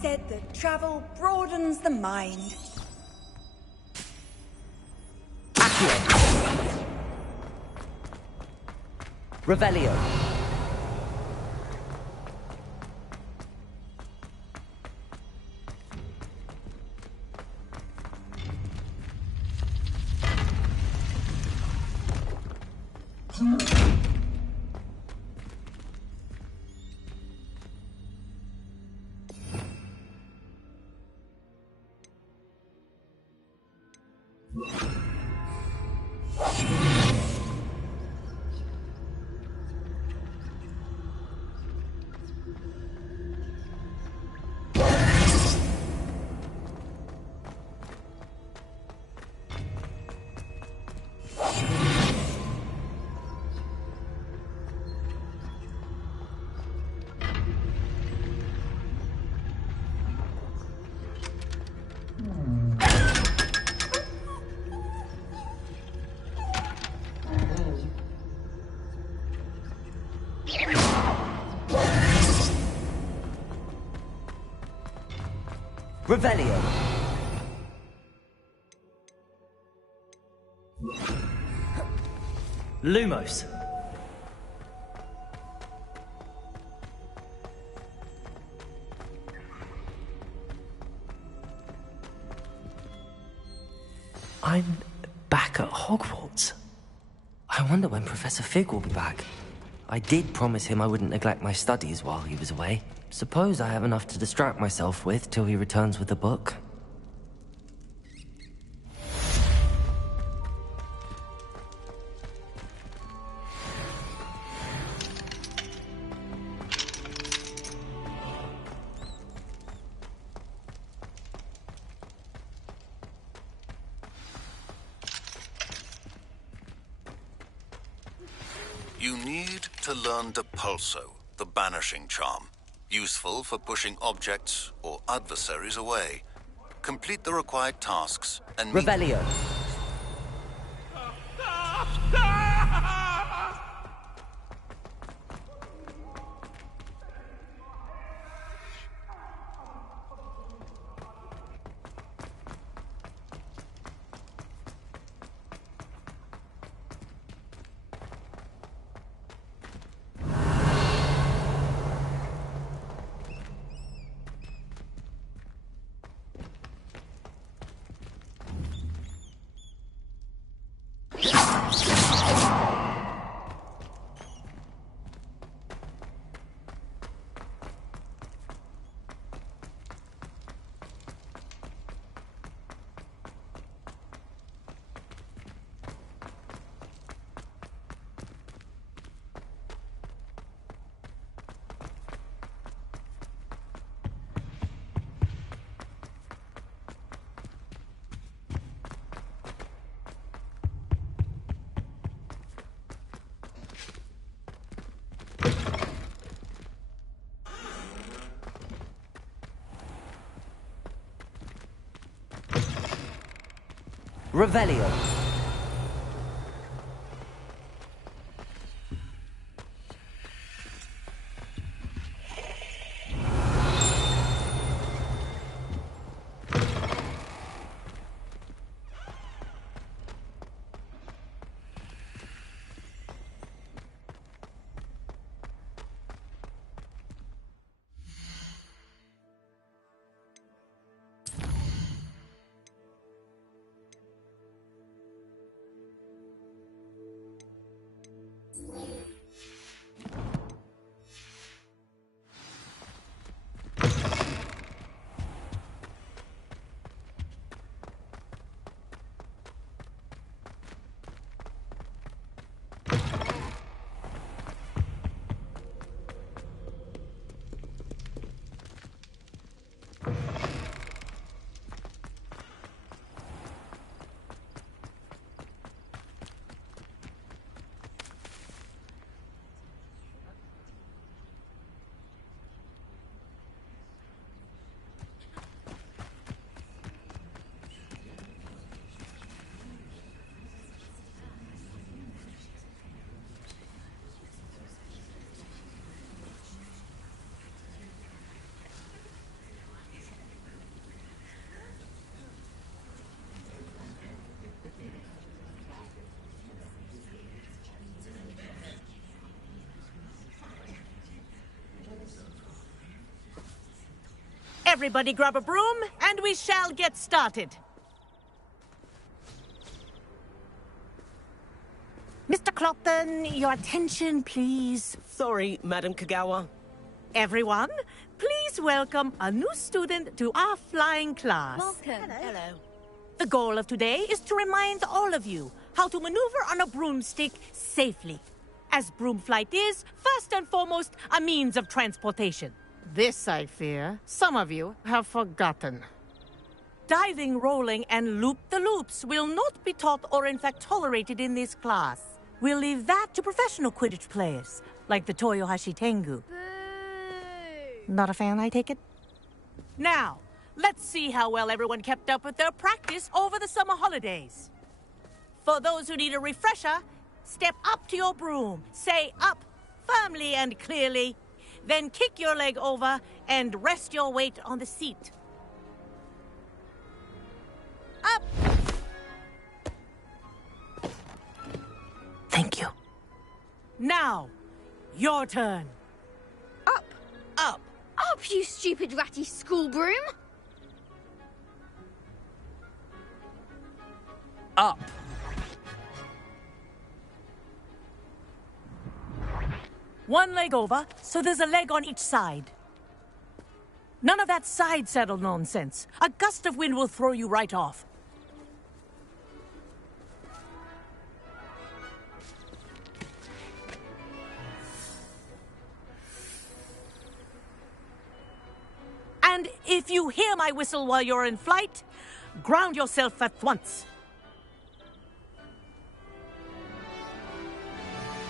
said that travel broadens the mind. Accio. Revelio. Revelio. Lumos. I'm back at Hogwarts. I wonder when Professor Fig will be back. I did promise him I wouldn't neglect my studies while he was away. Suppose I have enough to distract myself with till he returns with a book. You need to learn Depulso, the banishing charm. Useful for pushing objects or adversaries away. Complete the required tasks and meet... Revelio. Revelio. Everybody grab a broom, and we shall get started. Mr. Clopton, your attention, please. Sorry, Madam Kagawa. Everyone, please welcome a new student to our flying class. Welcome. Hello. The goal of today is to remind all of you how to maneuver on a broomstick safely. As broom flight is, first and foremost, a means of transportation. This, I fear, some of you have forgotten. Diving, rolling, and loop-the-loops will not be taught or in fact tolerated in this class. We'll leave that to professional Quidditch players, like the Toyohashi Tengu. Not a fan, I take it? Now, let's see how well everyone kept up with their practice over the summer holidays. For those who need a refresher, step up to your broom, say up firmly and clearly, then kick your leg over and rest your weight on the seat. Up! Thank you. Now, your turn. Up. Up. Up, you stupid ratty school broom. Up. One leg over, so there's a leg on each side. None of that side saddle nonsense. A gust of wind will throw you right off. And if you hear my whistle while you're in flight, ground yourself at once.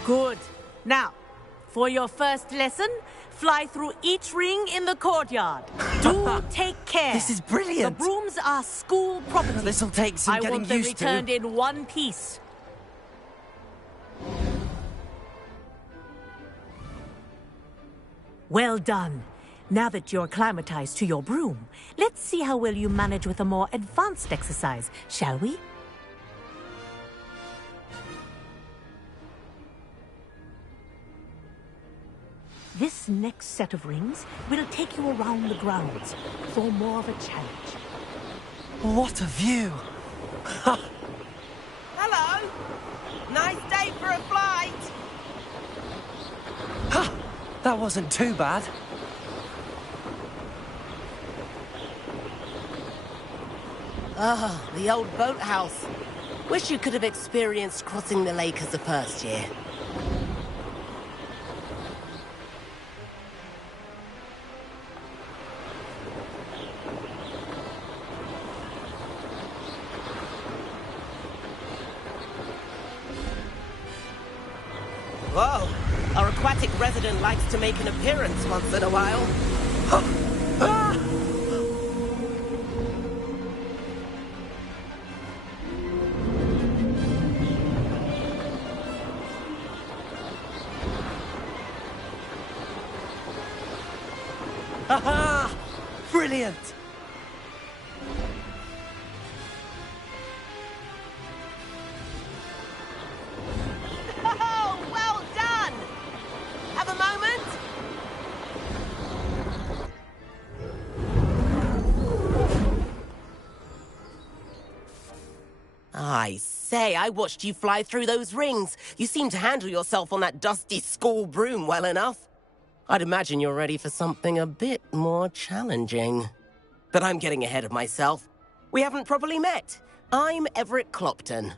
Good. Now, for your first lesson, fly through each ring in the courtyard. Do take care. This is brilliant. The brooms are school property. This'll take some I getting want them used to. returned in one piece. Well done. Now that you're acclimatized to your broom, let's see how well you manage with a more advanced exercise, shall we? This next set of rings will take you around the grounds for more of a challenge. What a view! Hello! Nice day for a flight! Ha! That wasn't too bad. Ah, the old boathouse. Wish you could have experienced crossing the lake as a first year. Whoa, our aquatic resident likes to make an appearance once in a while. Ha-ha! Brilliant! Oh, well done! Have a moment? I say, I watched you fly through those rings. You seem to handle yourself on that dusty school broom well enough. I'd imagine you're ready for something a bit more challenging. But I'm getting ahead of myself. We haven't properly met. I'm Everett Clopton.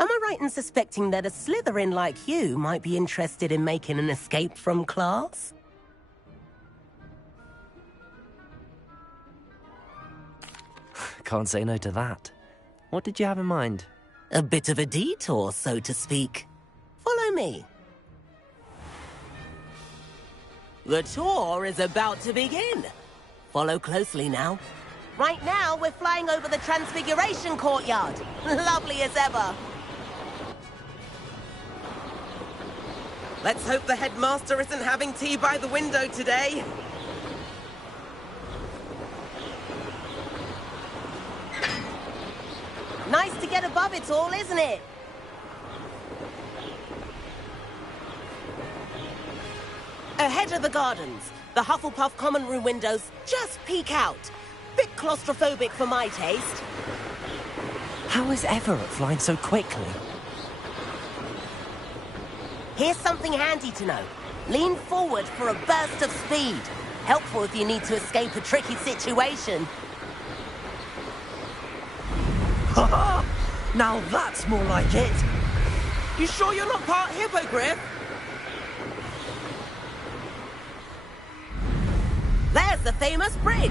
Am I right in suspecting that a Slytherin like you might be interested in making an escape from class? Can't say no to that. What did you have in mind? A bit of a detour, so to speak. Follow me. The tour is about to begin. Follow closely now. Right now, we're flying over the Transfiguration Courtyard. Lovely as ever. Let's hope the headmaster isn't having tea by the window today. Nice to get above it all, isn't it? Ahead of the gardens, The Hufflepuff common room windows just peek out. Bit claustrophobic for my taste. How is Everett flying so quickly? Here's something handy to know. Lean forward for a burst of speed. Helpful if you need to escape a tricky situation. Ha! Now that's more like it. You sure you're not part hippogriff? There's the famous bridge.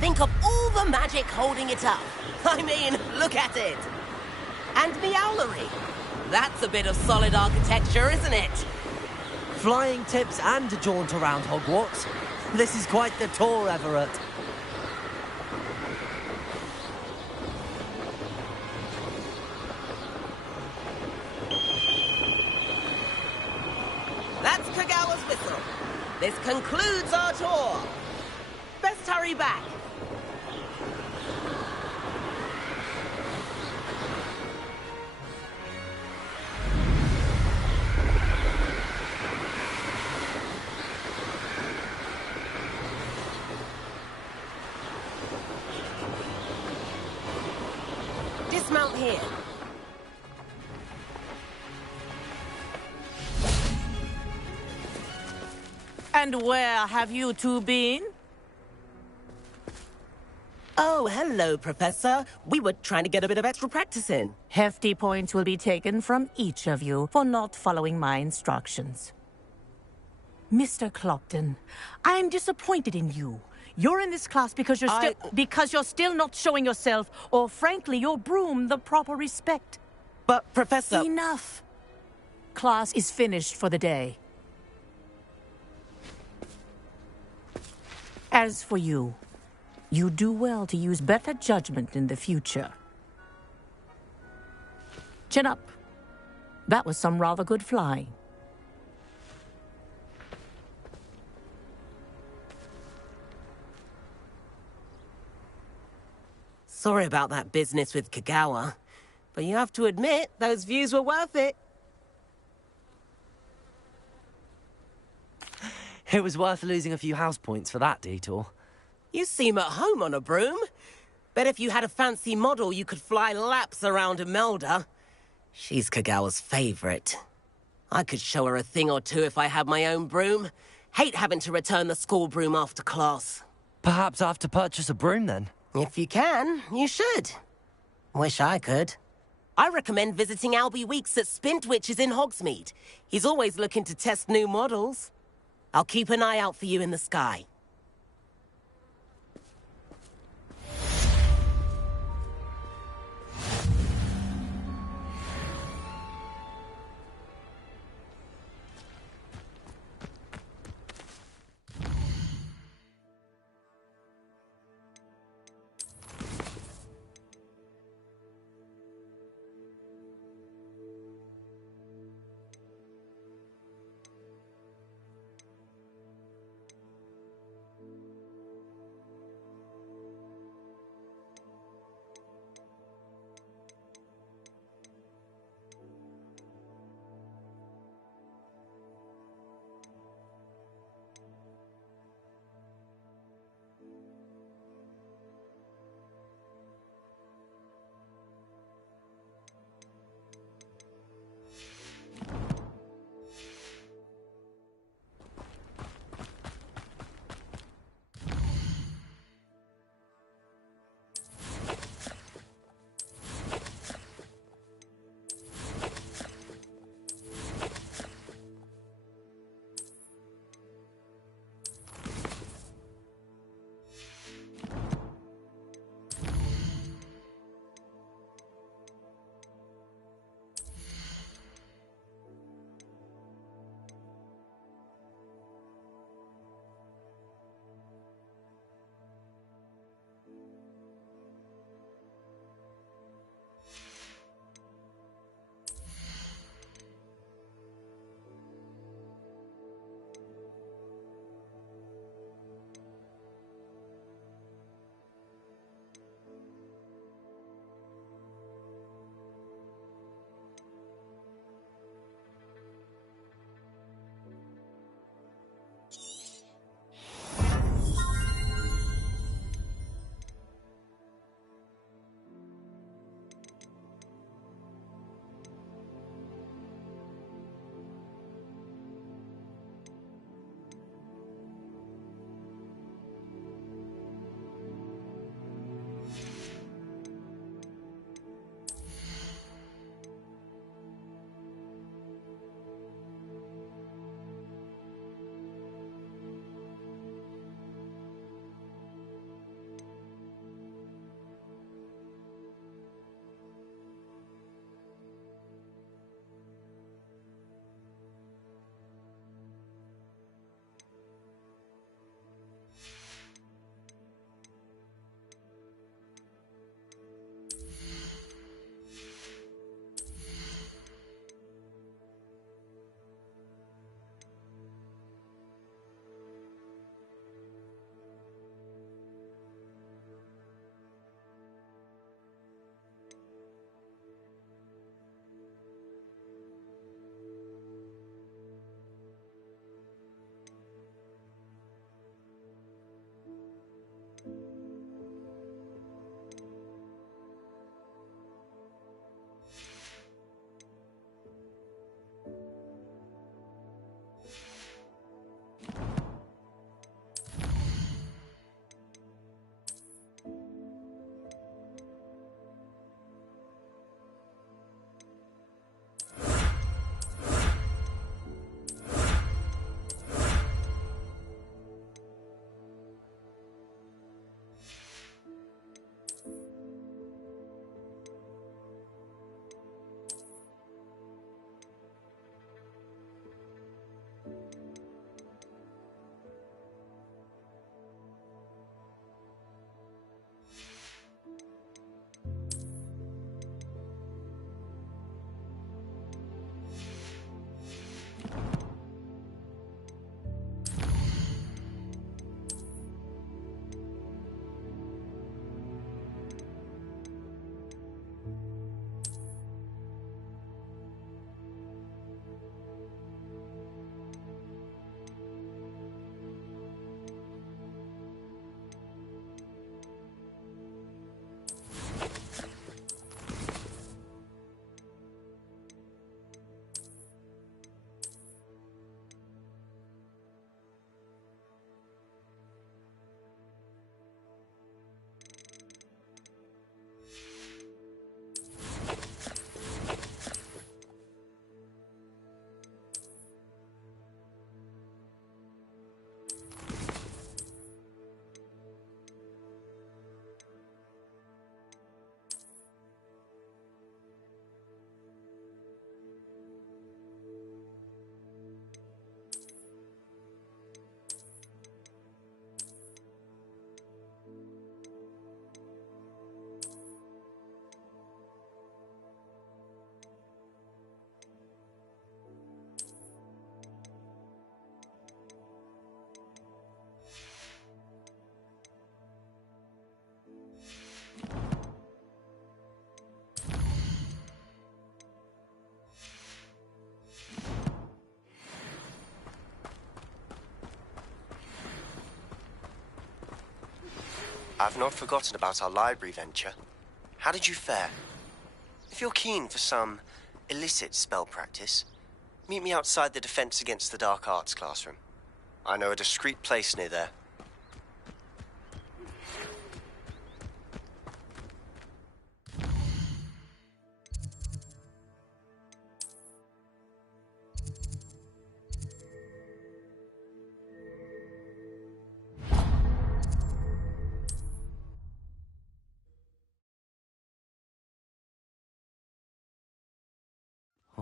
Think of all the magic holding it up. I mean, look at it. And the owlery. That's a bit of solid architecture, isn't it? Flying tips and a jaunt around Hogwarts. This is quite the tour, Everett. That's Kagawa's whistle. This concludes our tour. Best hurry back. Dismount here. And where have you two been? Oh, hello, Professor. We were trying to get a bit of extra practice in. Hefty points will be taken from each of you for not following my instructions. Mr. Clopton, I'm disappointed in you. You're in this class because you're still not showing yourself, or frankly, your broom, the proper respect. But, Professor... Enough. Class is finished for the day. As for you, you do well to use better judgment in the future. Chin up. That was some rather good flying. Sorry about that business with Kagawa, but you have to admit, those views were worth it. It was worth losing a few house points for that detour. You seem at home on a broom. Bet if you had a fancy model, you could fly laps around Imelda. She's Kagawa's favorite. I could show her a thing or two if I had my own broom. Hate having to return the school broom after class. Perhaps I have to purchase a broom then. If you can, you should. Wish I could. I recommend visiting Albie Weeks at Spintwitches in Hogsmeade. He's always looking to test new models. I'll keep an eye out for you in the sky. I've not forgotten about our library venture. How did you fare? If you're keen for some illicit spell practice, meet me outside the Defense Against the Dark Arts classroom. I know a discreet place near there.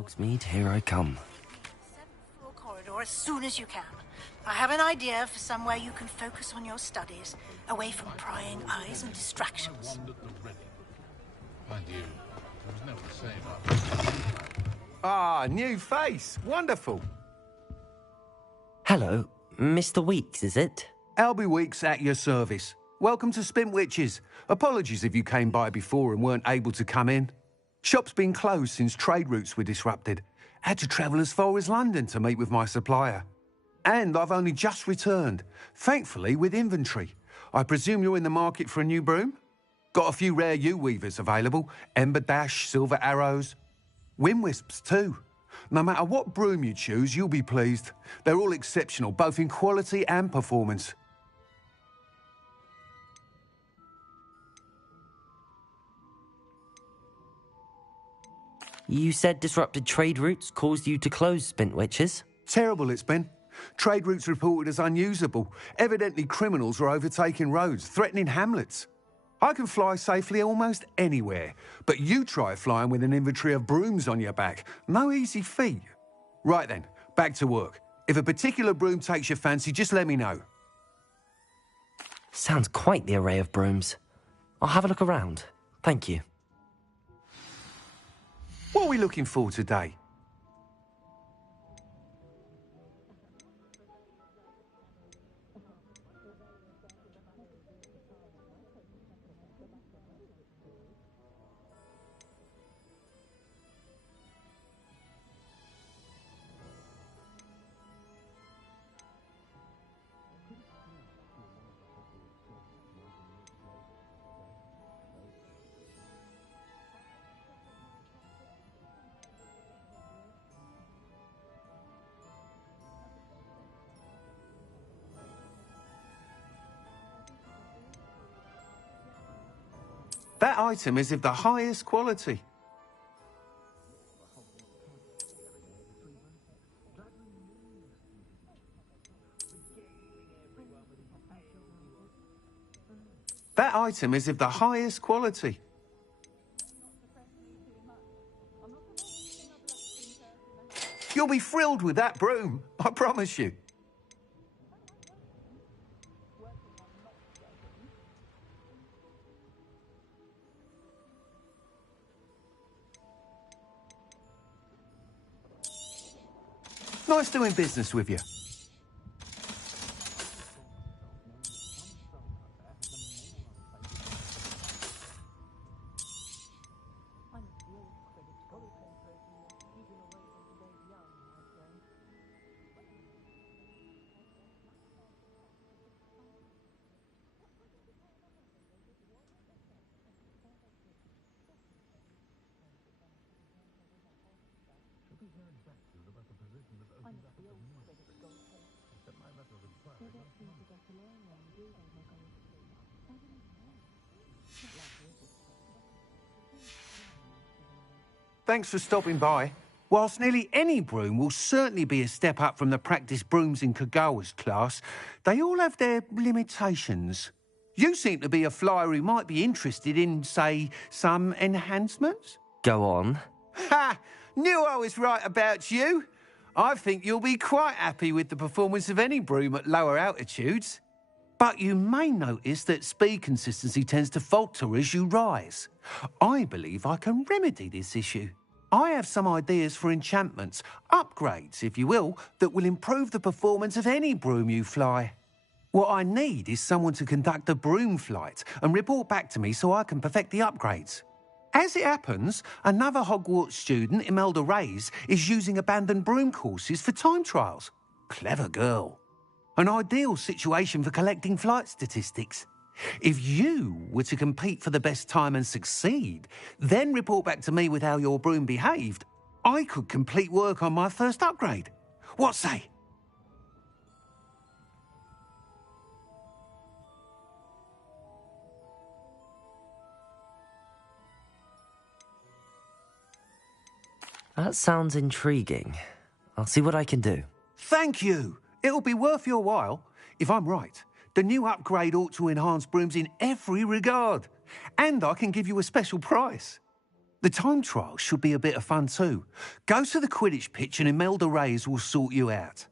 Hogsmeade, here I come. Floor corridor as soon as you can. I have an idea for somewhere you can focus on your studies, away from prying eyes and distractions. Ah, new face. Wonderful. Hello, Mr. Weeks, is it? Albie Weeks at your service. Welcome to Spintwitches. Apologies if you came by before and weren't able to come in. Shop's been closed since trade routes were disrupted. Had to travel as far as London to meet with my supplier. And I've only just returned, thankfully with inventory. I presume you're in the market for a new broom? Got a few rare U-weavers available. Ember Dash, Silver Arrows. Wind Wisps too. No matter what broom you choose, you'll be pleased. They're all exceptional, both in quality and performance. You said disrupted trade routes caused you to close Spintwitches? Terrible it's been. Trade routes reported as unusable. Evidently criminals were overtaking roads, threatening hamlets. I can fly safely almost anywhere, but you try flying with an inventory of brooms on your back. No easy feat. Right then, back to work. If a particular broom takes your fancy, just let me know. Sounds quite the array of brooms. I'll have a look around. Thank you. What are we looking for today? That item is of the highest quality. That item is of the highest quality. You'll be thrilled with that broom, I promise you. Nice doing business with you. Thanks for stopping by. Whilst nearly any broom will certainly be a step up from the practice brooms in Kagawa's class, they all have their limitations. You seem to be a flyer who might be interested in, say, some enhancements? Go on. Ha! Knew I was right about you. I think you'll be quite happy with the performance of any broom at lower altitudes. But you may notice that speed consistency tends to falter as you rise. I believe I can remedy this issue. I have some ideas for enchantments, upgrades, if you will, that will improve the performance of any broom you fly. What I need is someone to conduct a broom flight and report back to me so I can perfect the upgrades. As it happens, another Hogwarts student, Imelda Reyes, is using abandoned broom courses for time trials. Clever girl. An ideal situation for collecting flight statistics. If you were to compete for the best time and succeed, then report back to me with how your broom behaved, I could complete work on my first upgrade. What say? That sounds intriguing. I'll see what I can do. Thank you. It'll be worth your while. If I'm right, the new upgrade ought to enhance brooms in every regard. And I can give you a special price. The time trial should be a bit of fun too. Go to the Quidditch pitch and Imelda Reyes will sort you out.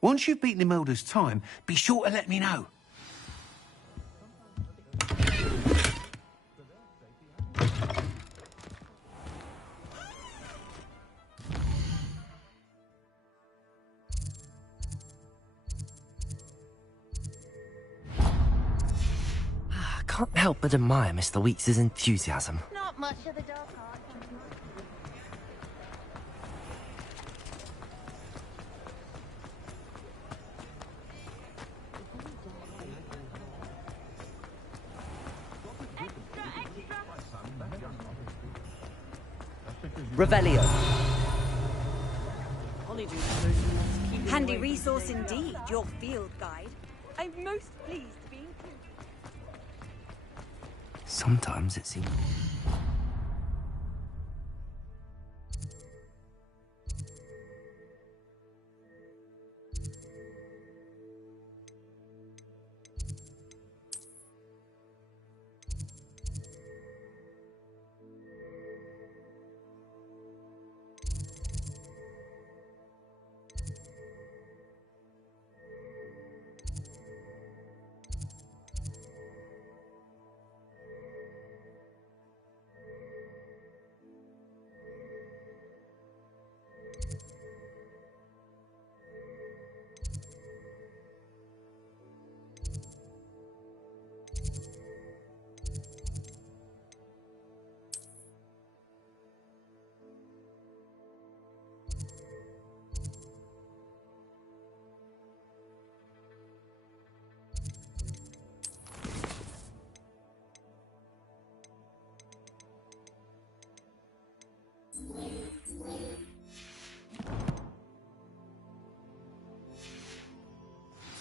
Once you've beaten Imelda's time, be sure to let me know. I can't help but admire Mr. Weeks' enthusiasm. Not much of the dark art. Revelio. Handy resource indeed, your field guide. I'm most pleased to be included. Sometimes it seems...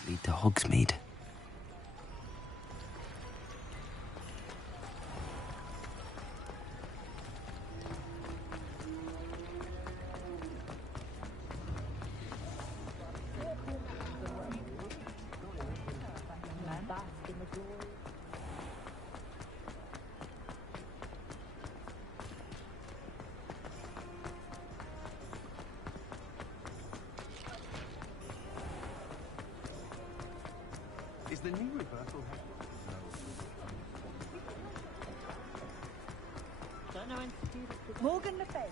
lead to Hogsmeade. Is the new reversal... Don't know when Morgan Le Fay.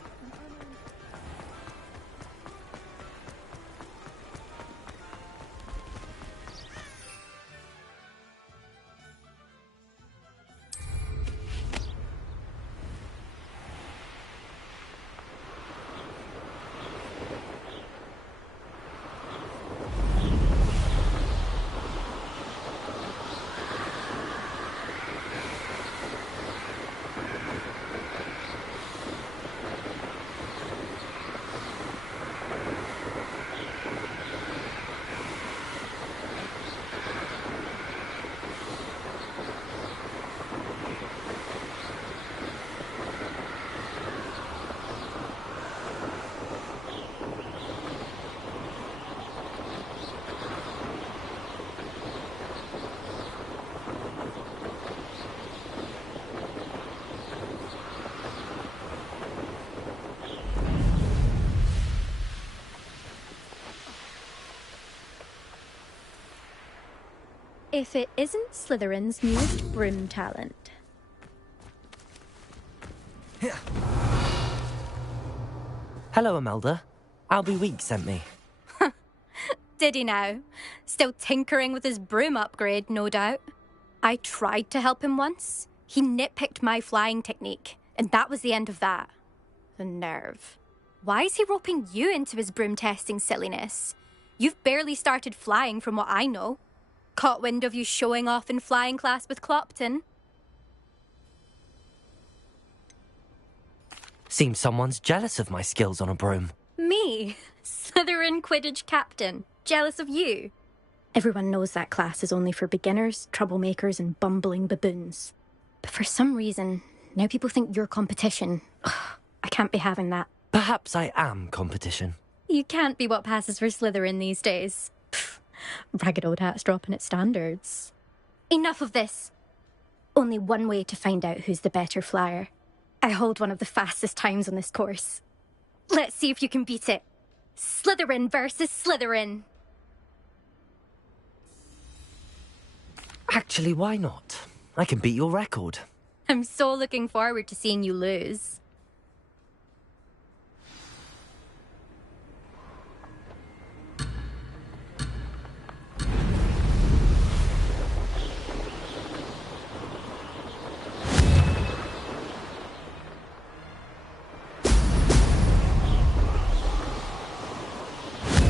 If it isn't Slytherin's newest broom talent. Hello, Imelda. Albie Weeks sent me. Did he now? Still tinkering with his broom upgrade, no doubt. I tried to help him once. He nitpicked my flying technique, and that was the end of that. The nerve. Why is he roping you into his broom testing silliness? You've barely started flying from what I know. Caught wind of you showing off in flying class with Clopton. Seems someone's jealous of my skills on a broom. Me? Slytherin Quidditch captain. Jealous of you? Everyone knows that class is only for beginners, troublemakers, and bumbling baboons. But for some reason, now people think you're competition. Ugh, I can't be having that. Perhaps I am competition. You can't be what passes for Slytherin these days. Pfft, ragged old hat's dropping its standards. Enough of this. Only one way to find out who's the better flyer. I hold one of the fastest times on this course. Let's see if you can beat it. Slytherin versus Slytherin. Actually, why not? I can beat your record. I'm so looking forward to seeing you lose.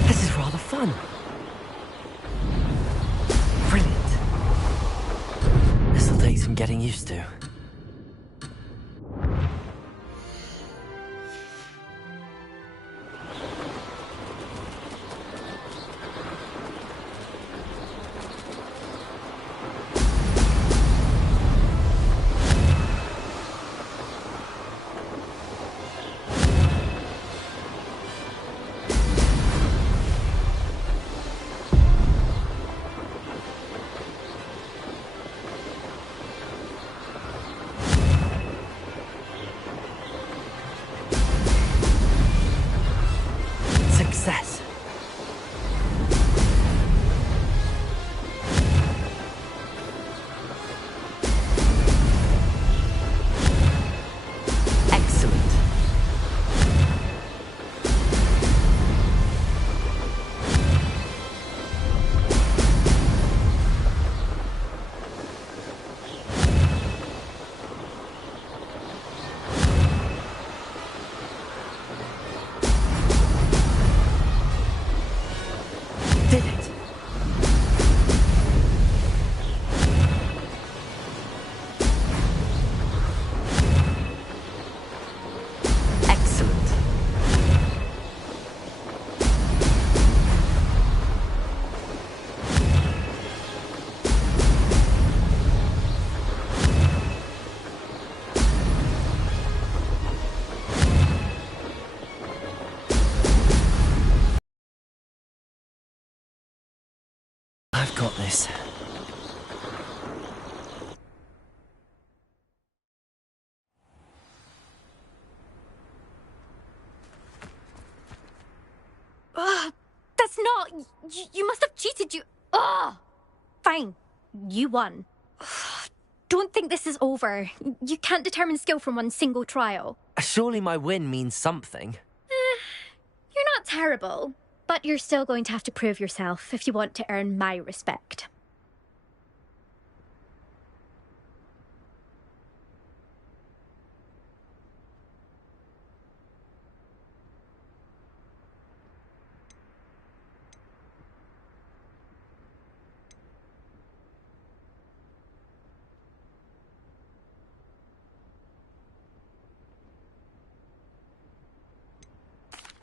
This is rather fun. Brilliant. This'll take some getting used to. Success. Excellent. Did it. Excellent. I've got this. Ugh, that's not... You must have cheated, you... Ugh! Fine. You won. Ugh, don't think this is over. You can't determine skill from one single trial. Surely my win means something. You're not terrible, but you're still going to have to prove yourself if you want to earn my respect.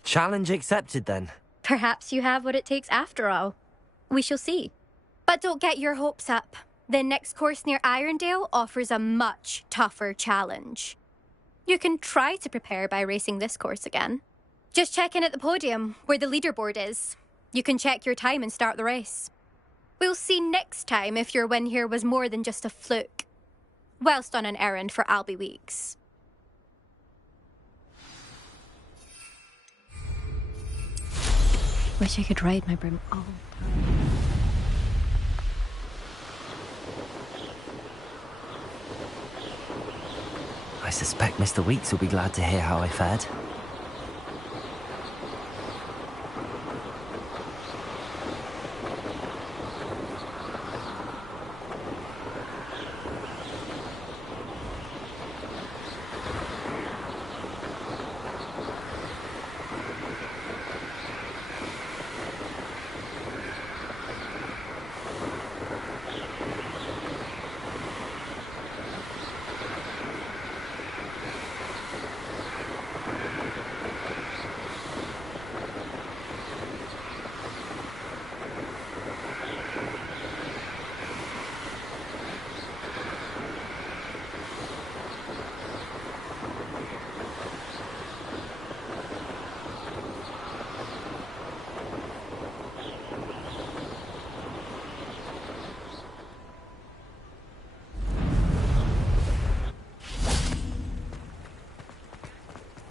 Challenge accepted then. Perhaps you have what it takes after all. We shall see. But don't get your hopes up. The next course near Irondale offers a much tougher challenge. You can try to prepare by racing this course again. Just check in at the podium, where the leaderboard is. You can check your time and start the race. We'll see next time if your win here was more than just a fluke. Whilst on an errand for Albie Weeks. Wish I could ride my broom all the time. I suspect Mr. Weeks will be glad to hear how I fared.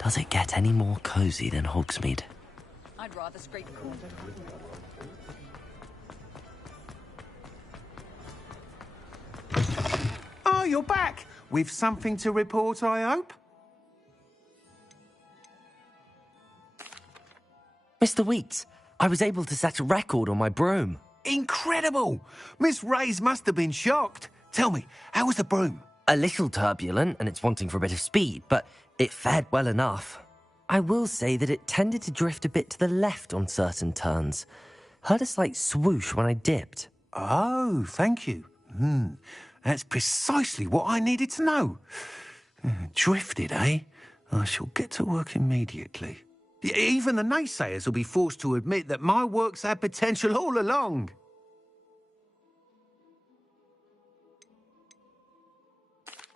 Does it get any more cozy than Hogsmeade? I'd rather scrape corn. Oh, you're back! With something to report, I hope? Mr. Weeks, I was able to set a record on my broom. Incredible! Miss Reyes must have been shocked. Tell me, how was the broom? A little turbulent, and it's wanting for a bit of speed, but it fared well enough. I will say that it tended to drift a bit to the left on certain turns. Heard a slight swoosh when I dipped. Oh, thank you. That's precisely what I needed to know. Drifted, eh? I shall get to work immediately. Even the naysayers will be forced to admit that my work's had potential all along.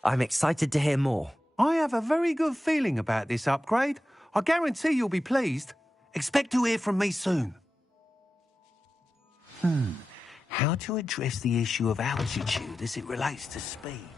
I'm excited to hear more. I have a very good feeling about this upgrade. I guarantee you'll be pleased. Expect to hear from me soon. How to address the issue of altitude as it relates to speed?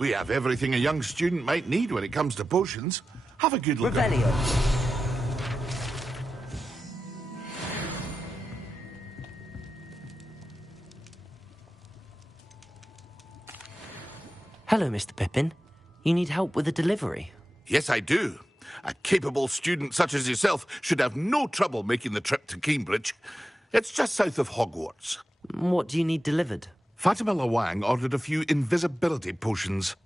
We have everything a young student might need when it comes to potions. Have a good look. Revelio. Hello, Mr. Pippin. You need help with a delivery? Yes, I do. A capable student such as yourself should have no trouble making the trip to Cambridge. It's just south of Hogwarts. What do you need delivered? Fatima Lawang ordered a few invisibility potions.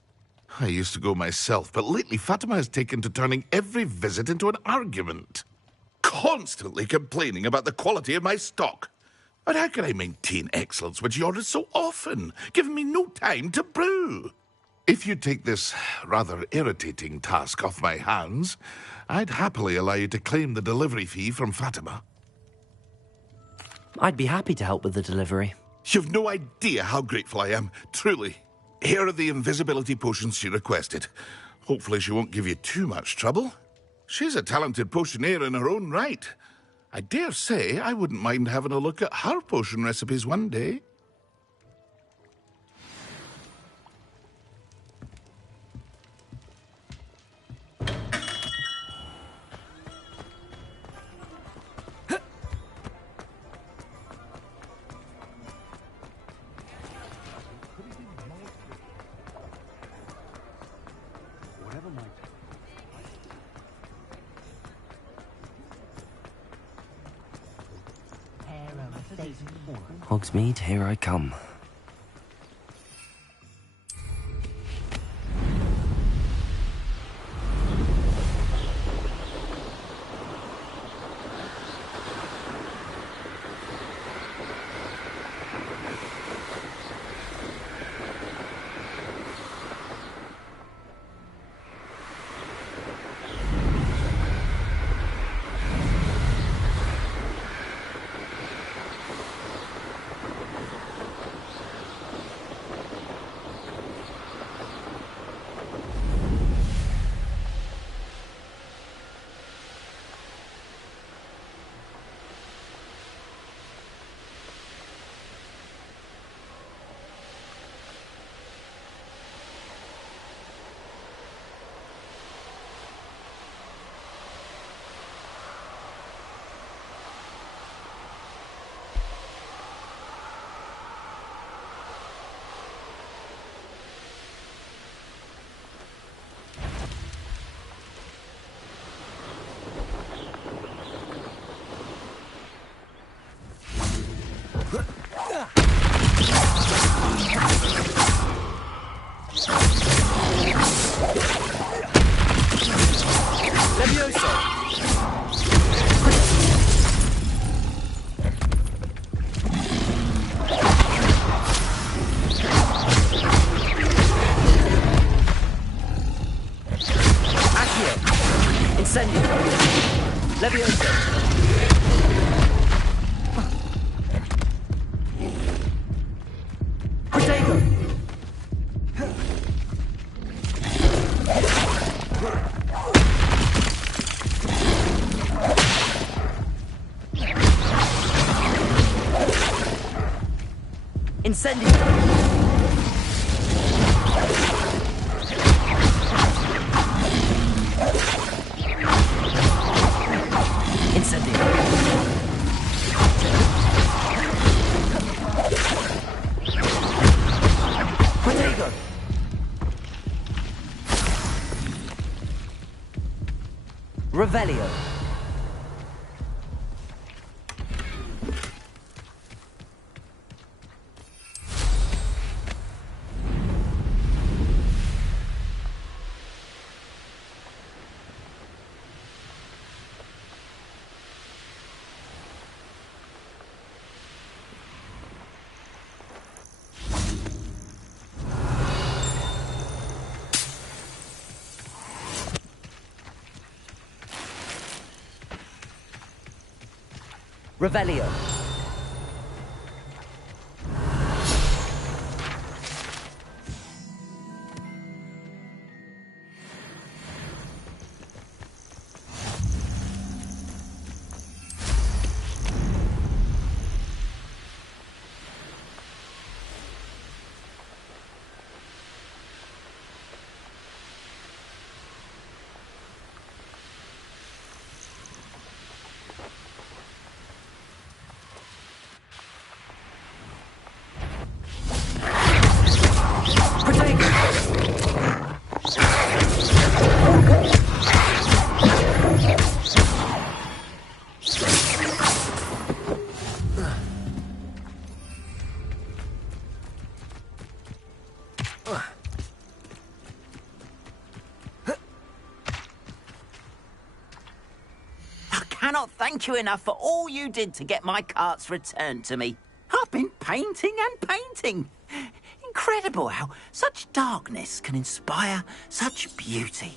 I used to go myself, but lately Fatima has taken to turning every visit into an argument. Constantly complaining about the quality of my stock. But how can I maintain excellence when she orders so often, giving me no time to brew? If you take this rather irritating task off my hands, I'd happily allow you to claim the delivery fee from Fatima. I'd be happy to help with the delivery. You've no idea how grateful I am, truly. Here are the invisibility potions she requested. Hopefully she won't give you too much trouble. She's a talented potioneer in her own right. I dare say I wouldn't mind having a look at her potion recipes one day. Hogsmeade, here I come. Incendio. Levioso. Protego. Incendio. Incendio. Protego. Revelio. Revelio. Cannot thank you enough for all you did to get my carts returned to me. I've been painting and painting. Incredible how such darkness can inspire such beauty.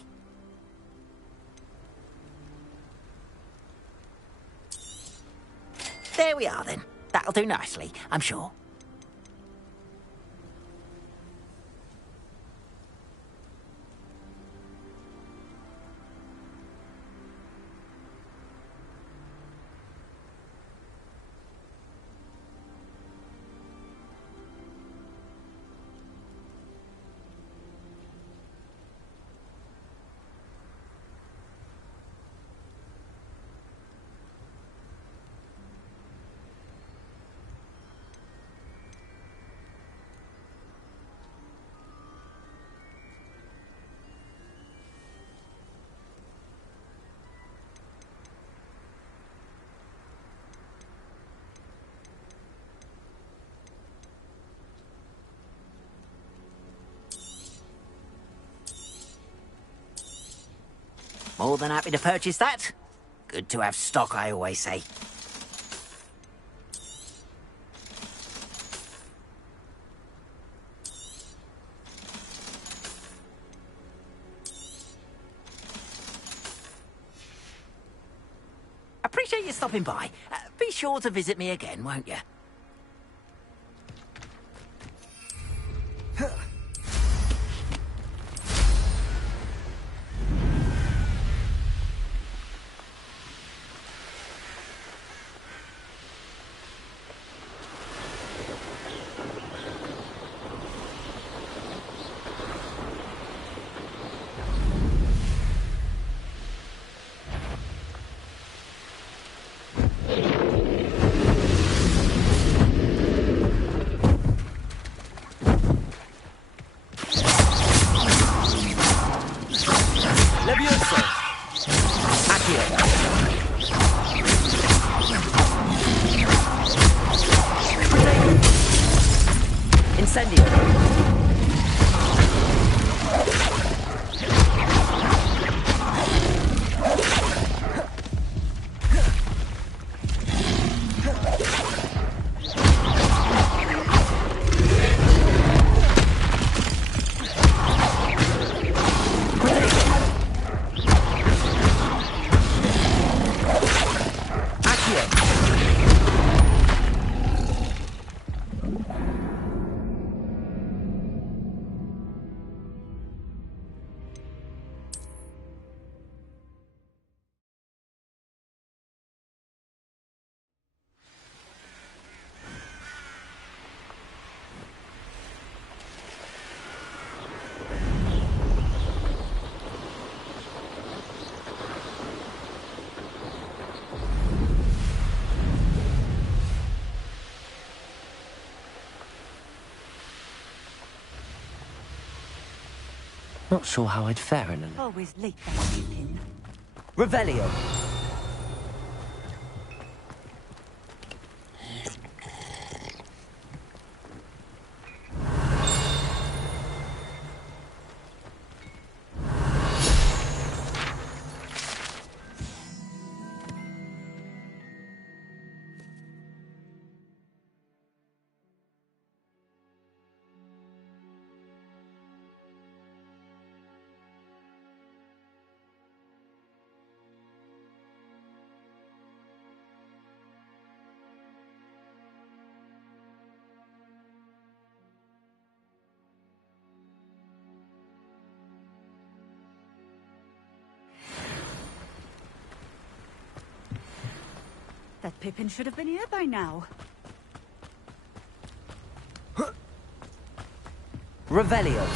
There we are then. That'll do nicely, I'm sure. More than happy to purchase that. Good to have stock, I always say. Appreciate you stopping by. Be sure to visit me again, won't you? Not sure how I'd fare in an... Always late, that Pippin. Revelio. That Pippin should have been here by now. Revelio.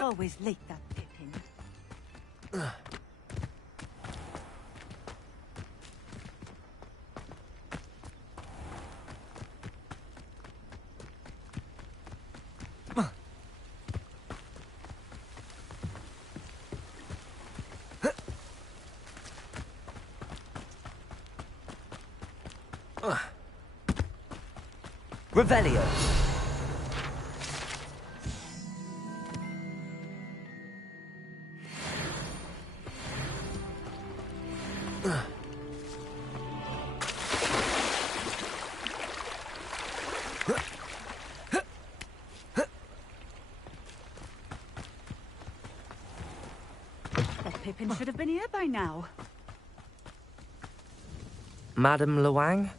Always late, that Pippin. Revelio. That Pippin should have been here by now. Madam Luang,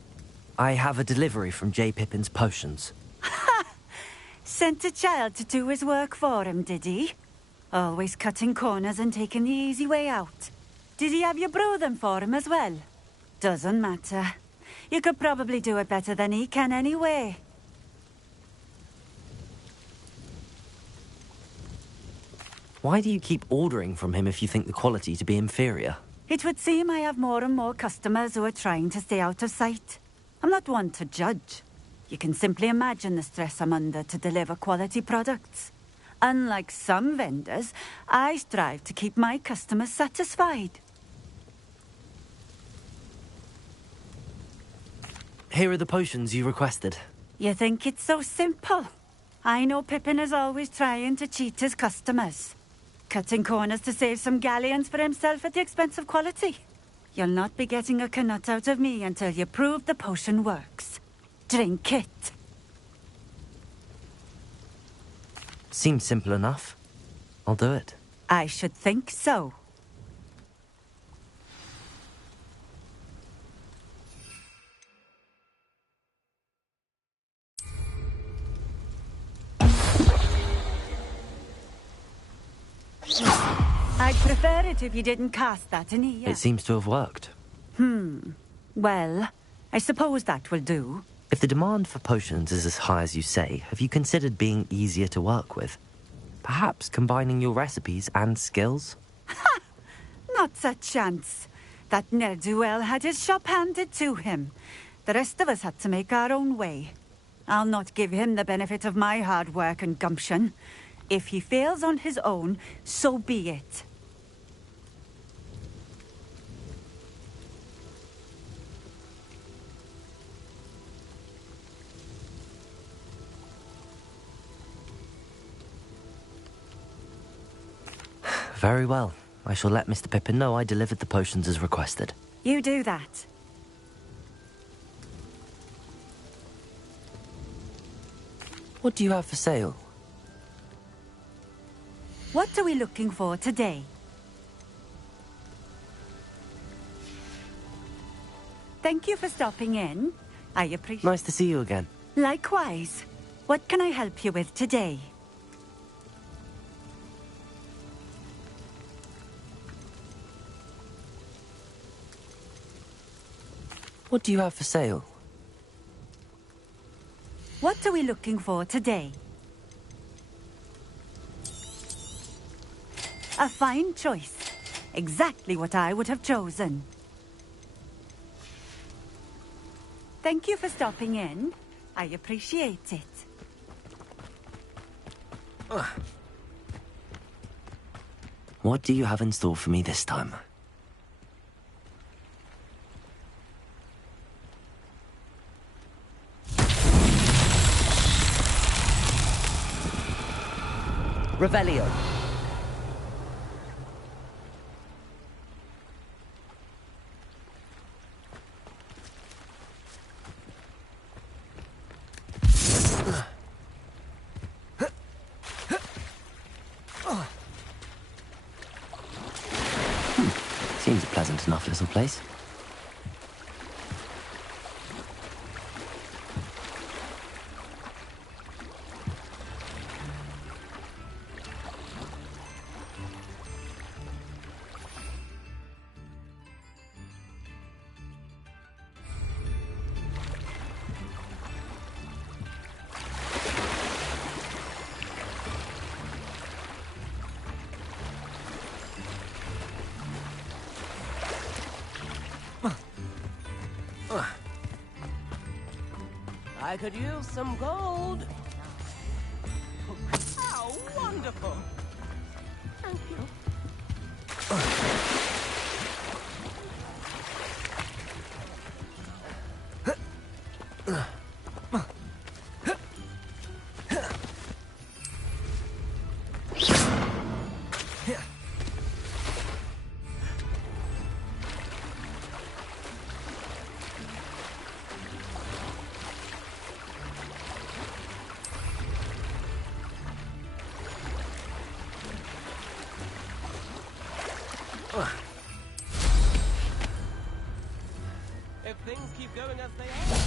I have a delivery from J. Pippin's potions. Sent a child to do his work for him, did he? Always cutting corners and taking the easy way out. Did he have you brew them for him as well? Doesn't matter. You could probably do it better than he can anyway. Why do you keep ordering from him if you think the quality to be inferior? It would seem I have more and more customers who are trying to stay out of sight. I'm not one to judge. You can simply imagine the stress I'm under to deliver quality products. Unlike some vendors, I strive to keep my customers satisfied. Here are the potions you requested. You think it's so simple? I know Pippin is always trying to cheat his customers. Cutting corners to save some galleons for himself at the expense of quality. You'll not be getting a canut out of me until you prove the potion works. Drink it. Seems simple enough. I'll do it. I should think so. I'd prefer it if you didn't cast that in here. It seems to have worked. Well, I suppose that will do. If the demand for potions is as high as you say, have you considered being easier to work with? Perhaps combining your recipes and skills? Not a chance. That ne'er-do-well had his shop handed to him. The rest of us had to make our own way. I'll not give him the benefit of my hard work and gumption. If he fails on his own, so be it. Very well. I shall let Mr. Pippin know I delivered the potions as requested. You do that. What do you have for sale? What are we looking for today? Thank you for stopping in. I appreciate... Nice to see you again. Likewise. What can I help you with today? What do you have for sale? What are we looking for today? A fine choice. Exactly what I would have chosen. Thank you for stopping in. I appreciate it. What do you have in store for me this time? Revelio. Seems a pleasant enough little place. I could use some gold. How wonderful! Thank you. If things keep going as they are...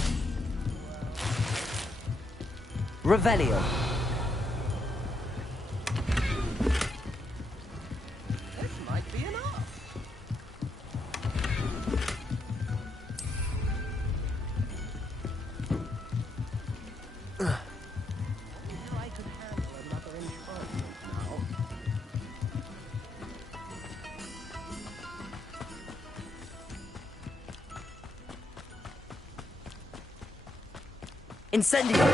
Revelio. This might be enough. I could handle another enchantment now. Incendio!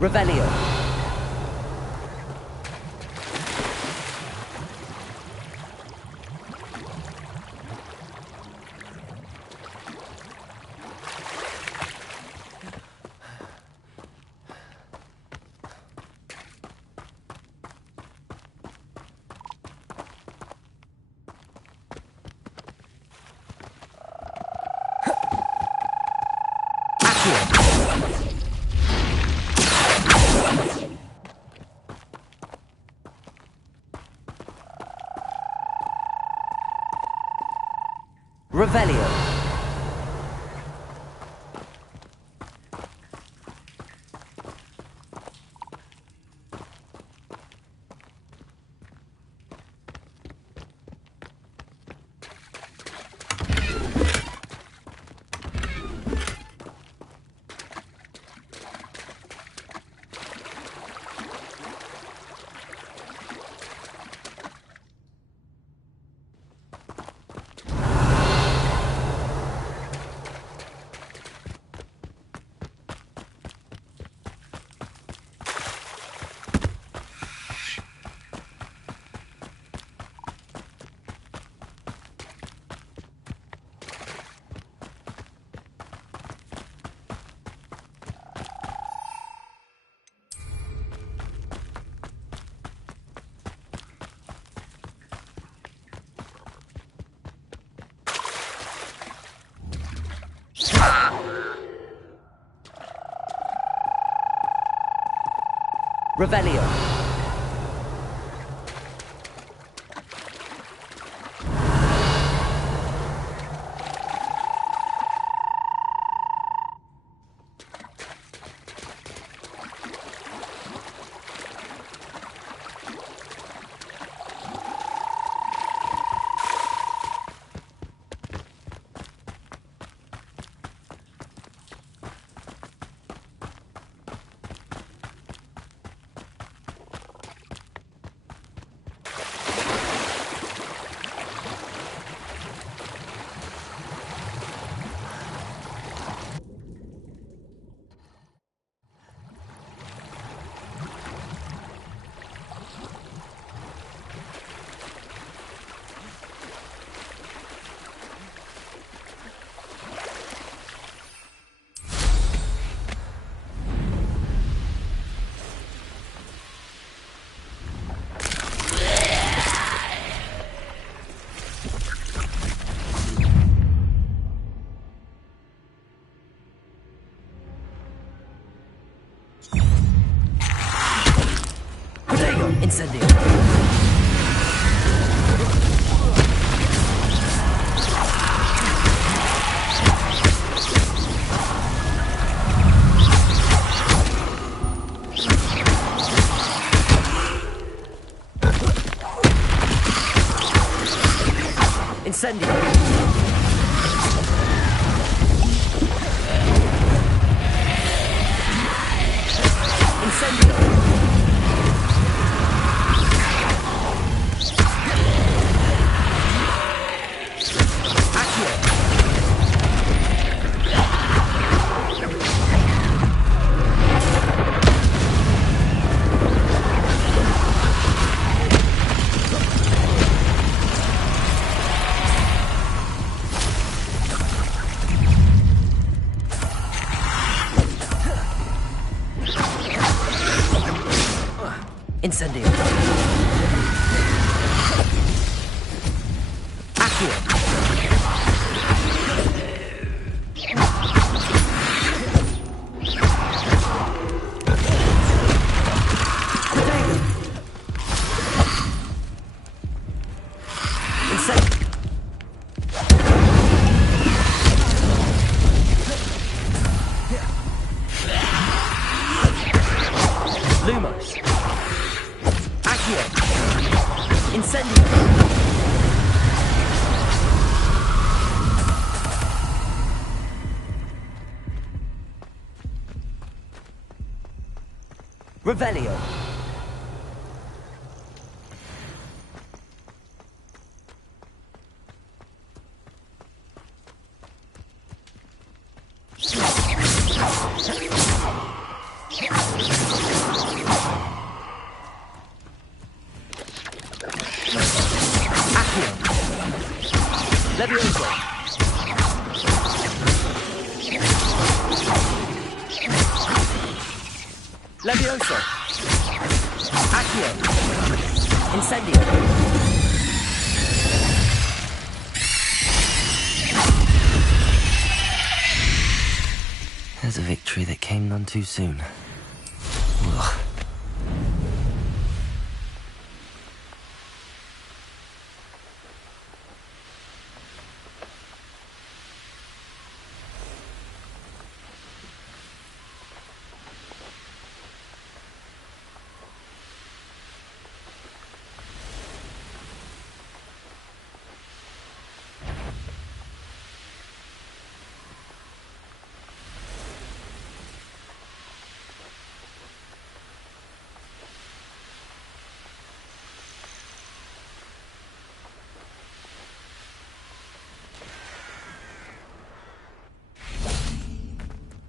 Revelio. Revelio. Revelio. Incendio! Incendio! Accio! Incendio! Accio! Lumos! Accio! Incendio! Revelio! Levioso! Levioso! Accio! Incendio! There's a victory that came none too soon. Ugh.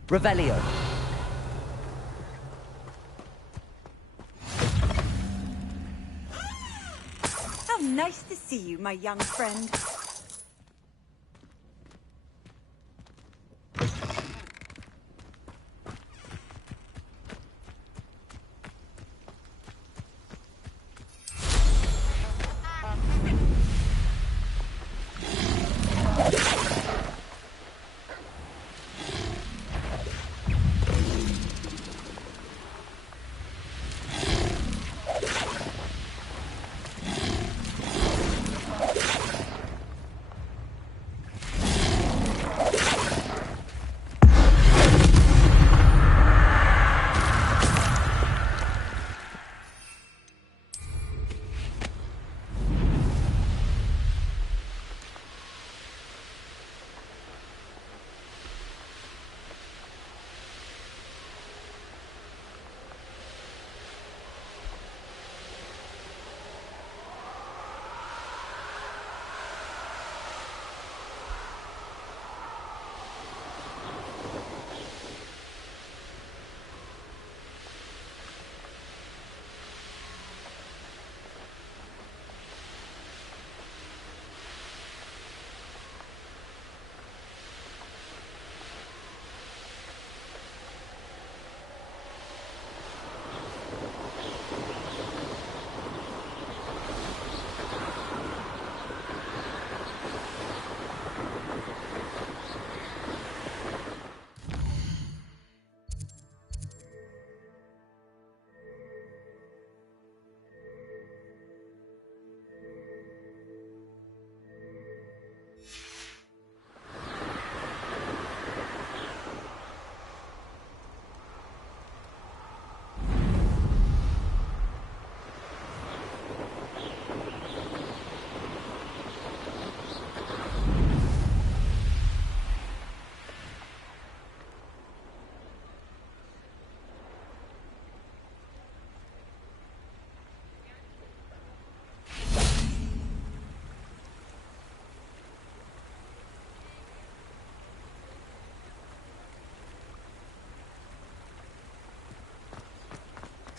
Revelio. How nice to see you, my young friend.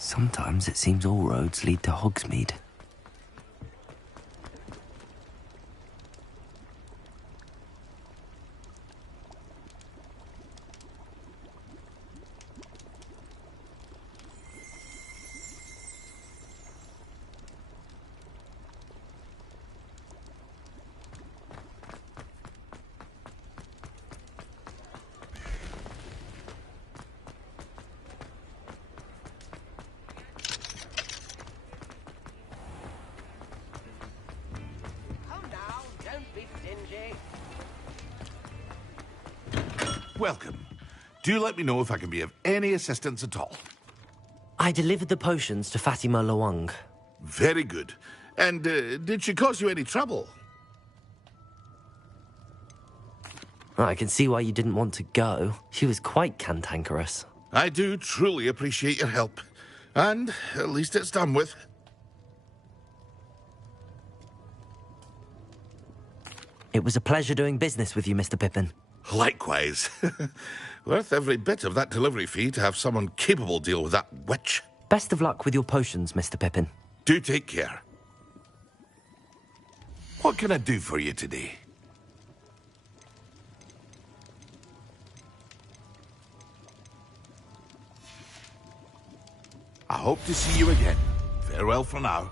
Sometimes it seems all roads lead to Hogsmeade. Welcome. Do let me know if I can be of any assistance at all. I delivered the potions to Fatima Lawang. Very good. And did she cause you any trouble? I can see why you didn't want to go. She was quite cantankerous. I do truly appreciate your help. And at least it's done with. It was a pleasure doing business with you, Mr. Pippin. Likewise. Worth every bit of that delivery fee to have someone capable deal with that witch. Best of luck with your potions, Mr. Pippin. Do take care. What can I do for you today? I hope to see you again. Farewell for now.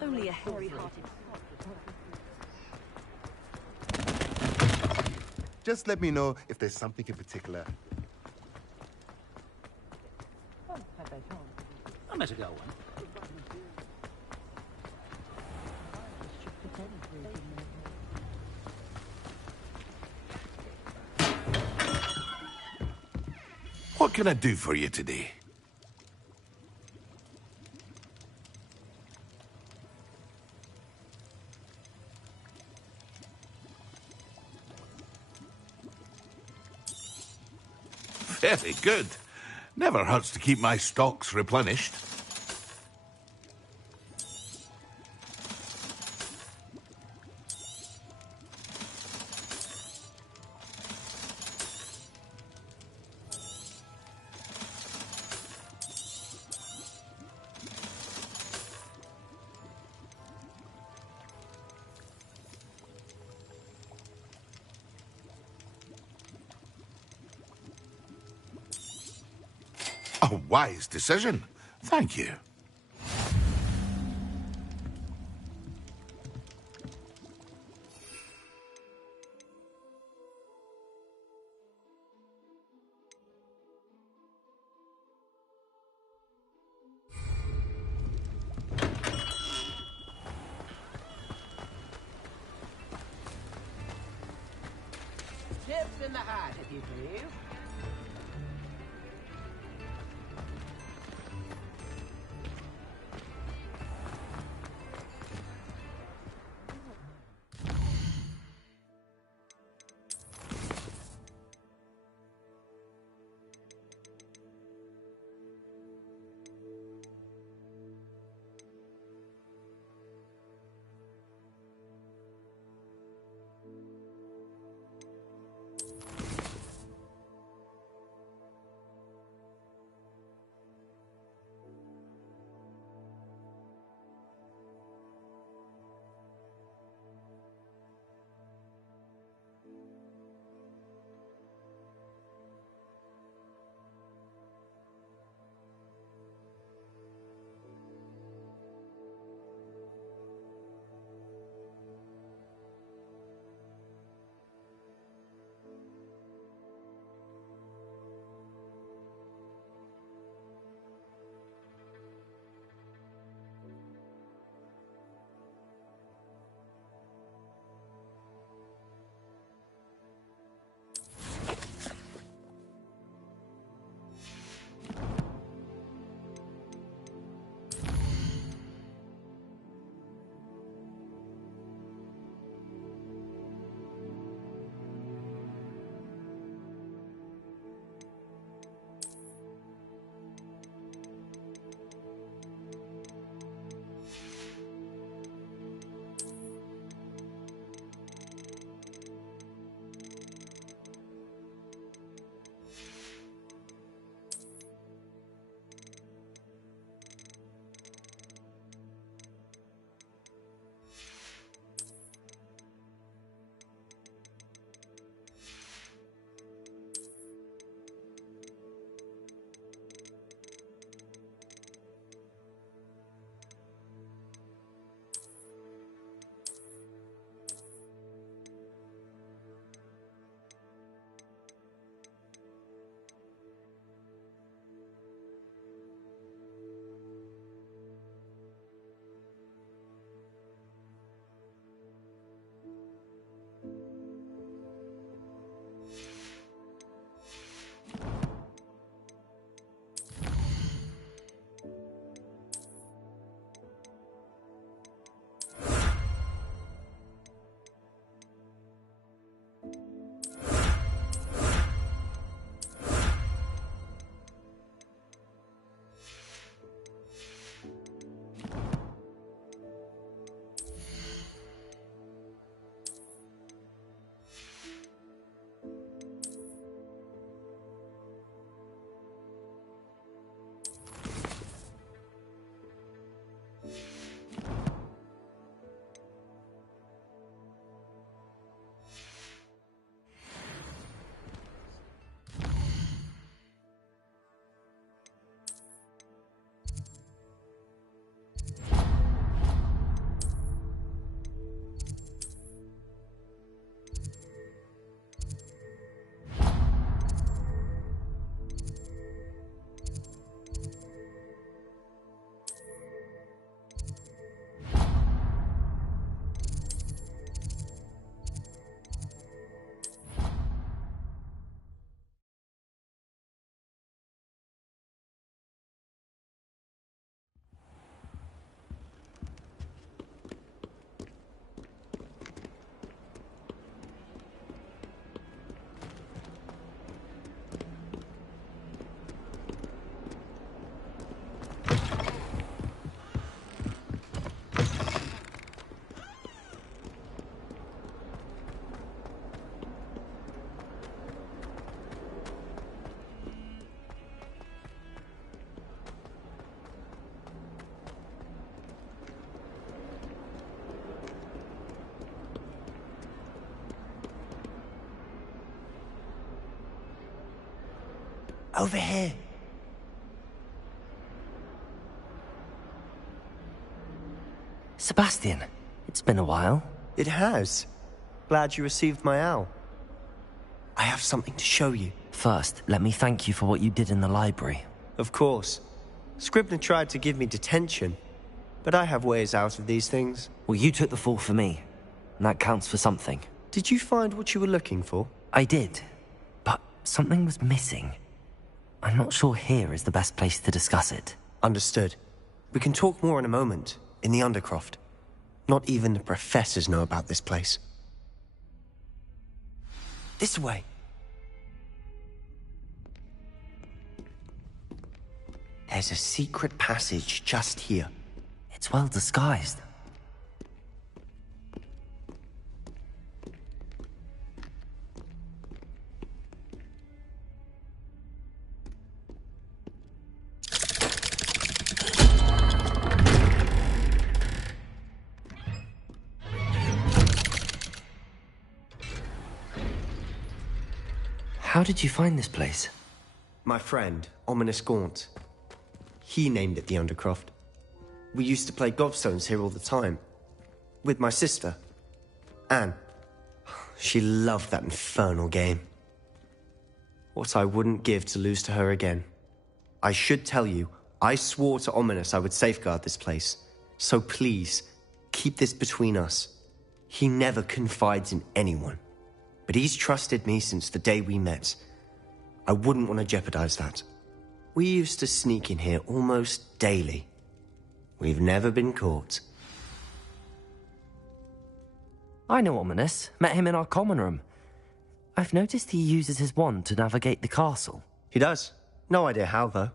Only a hairy-hearted... Just let me know if there's something in particular. I better go on. What can I do for you today? Very good. Never hurts to keep my stocks replenished. A wise decision. Thank you. Tips in the hat, if you please. Over here. Sebastian, it's been a while. It has. Glad you received my owl. I have something to show you. First, let me thank you for what you did in the library. Of course. Scribner tried to give me detention, but I have ways out of these things. Well, you took the fall for me, and that counts for something. Did you find what you were looking for? I did, but something was missing. I'm not sure here is the best place to discuss it. Understood. We can talk more in a moment, in the Undercroft. Not even the professors know about this place. This way. There's a secret passage just here. It's well disguised. How did you find this place? My friend, Ominous Gaunt. He named it the Undercroft. We used to play gobstones here all the time. With my sister, Anne. She loved that infernal game. What I wouldn't give to lose to her again. I should tell you, I swore to Ominous I would safeguard this place. So please, keep this between us. He never confides in anyone. But he's trusted me since the day we met. I wouldn't want to jeopardize that. We used to sneak in here almost daily. We've never been caught. I know Ominous. Met him in our common room. I've noticed he uses his wand to navigate the castle. He does. No idea how, though.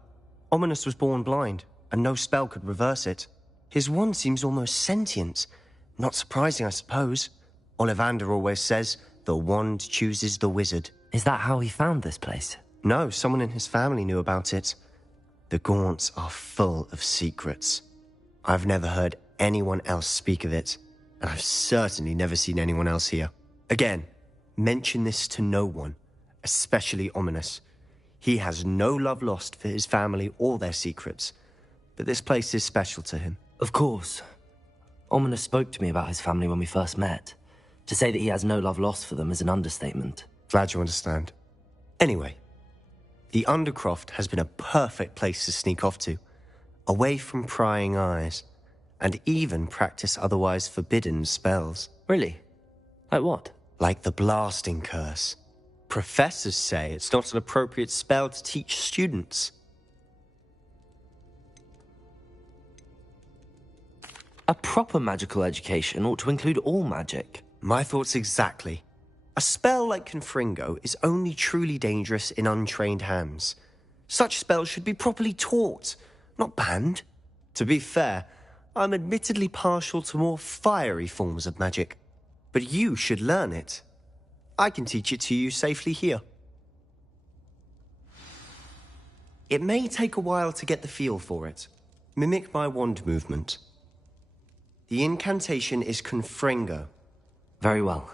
Ominous was born blind, and no spell could reverse it. His wand seems almost sentient. Not surprising, I suppose. Ollivander always says, the wand chooses the wizard. Is that how he found this place? No, someone in his family knew about it. The Gaunts are full of secrets. I've never heard anyone else speak of it, and I've certainly never seen anyone else here. Again, mention this to no one, especially Ominous. He has no love lost for his family or their secrets, but this place is special to him. Of course. Ominous spoke to me about his family when we first met. To say that he has no love lost for them is an understatement. Glad you understand. Anyway, the Undercroft has been a perfect place to sneak off to, away from prying eyes, and even practice otherwise forbidden spells. Really? Like what? Like the blasting curse. Professors say it's not an appropriate spell to teach students. A proper magical education ought to include all magic. My thoughts exactly. A spell like Confringo is only truly dangerous in untrained hands. Such spells should be properly taught, not banned. To be fair, I'm admittedly partial to more fiery forms of magic. But you should learn it. I can teach it to you safely here. It may take a while to get the feel for it. Mimic my wand movement. The incantation is Confringo. Very well.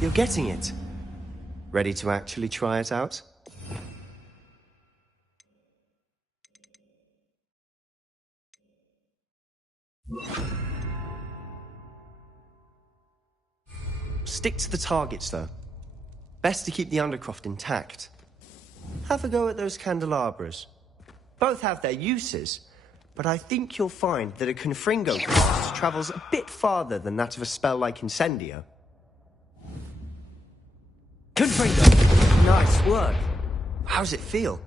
You're getting it. Ready to actually try it out? Stick to the targets, though. Best to keep the Undercroft intact. Have a go at those candelabras. Both have their uses, but I think you'll find that a Confringo cast travels a bit farther than that of a spell like Incendio. Confringo! Nice work. How's it feel?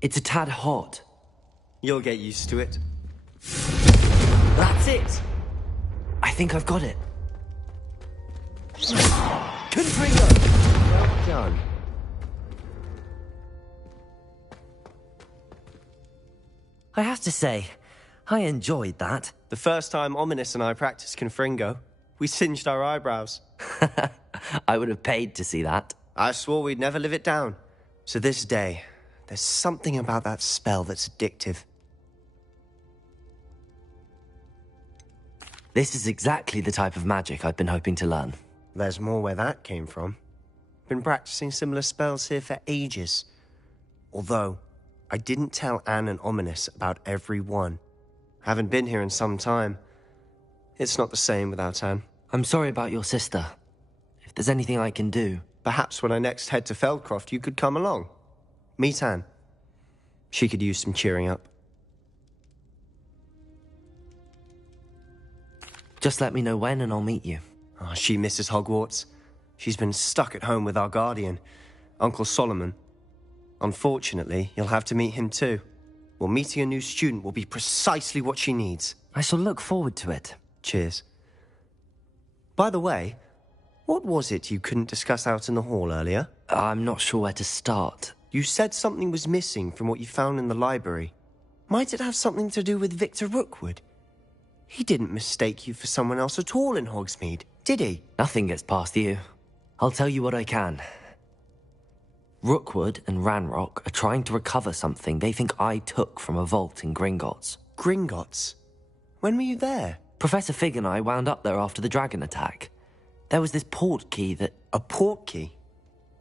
It's a tad hot. You'll get used to it. That's it! I think I've got it. Confringo! Well done. I have to say, I enjoyed that. The first time Ominous and I practiced Confringo, we singed our eyebrows. I would have paid to see that. I swore we'd never live it down. To this day, There's something about that spell that's addictive. This is exactly the type of magic I've been hoping to learn. There's more where that came from. Been practicing similar spells here for ages. Although, I didn't tell Anne and Ominous about every one. Haven't been here in some time. It's not the same without Anne. I'm sorry about your sister. If there's anything I can do... Perhaps when I next head to Feldcroft, you could come along. Meet Anne. She could use some cheering up. Just let me know when and I'll meet you. Oh, she misses Hogwarts. She's been stuck at home with our guardian, Uncle Solomon. Unfortunately, you'll have to meet him too. Well, meeting a new student will be precisely what she needs. I shall look forward to it. Cheers. By the way, what was it you couldn't discuss out in the hall earlier? I'm not sure where to start. You said something was missing from what you found in the library. Might it have something to do with Victor Rookwood? He didn't mistake you for someone else at all in Hogsmeade, did he? Nothing gets past you. I'll tell you what I can. Rookwood and Ranrock are trying to recover something they think I took from a vault in Gringotts. Gringotts? When were you there? Professor Fig and I wound up there after the dragon attack. There was this port key that... A port key?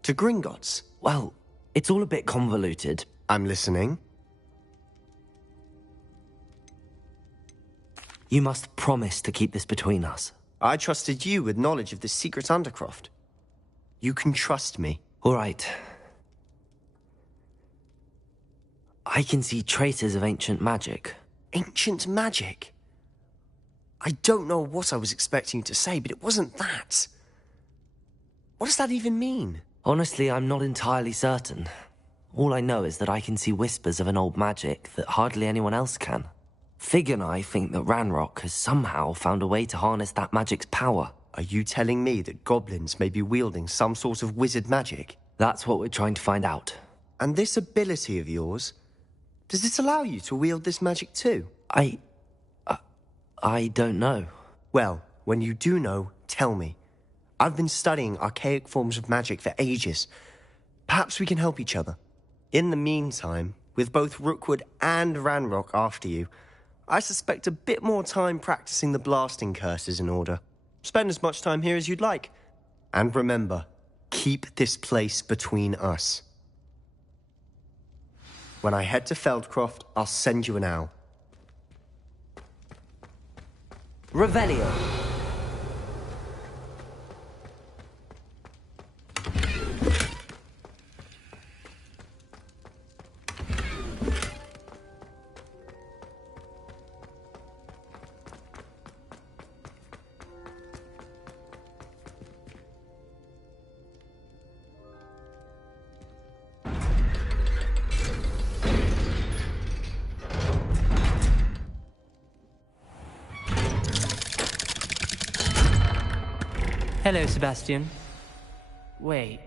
To Gringotts? Well, it's all a bit convoluted. I'm listening. You must promise to keep this between us. I trusted you with knowledge of the secret Undercroft. You can trust me. All right. I can see traces of ancient magic. Ancient magic? I don't know what I was expecting you to say, but it wasn't that. What does that even mean? Honestly, I'm not entirely certain. All I know is that I can see whispers of an old magic that hardly anyone else can. Fig and I think that Ranrock has somehow found a way to harness that magic's power. Are you telling me that goblins may be wielding some sort of wizard magic? That's what we're trying to find out. And this ability of yours, does it allow you to wield this magic too? I don't know. Well, when you do know, tell me. I've been studying archaic forms of magic for ages. Perhaps we can help each other. In the meantime, with both Rookwood and Ranrock after you, I suspect a bit more time practicing the blasting curses in order. Spend as much time here as you'd like. And remember, keep this place between us. When I head to Feldcroft, I'll send you an owl. Revelio. Hello, Sebastian. Wait.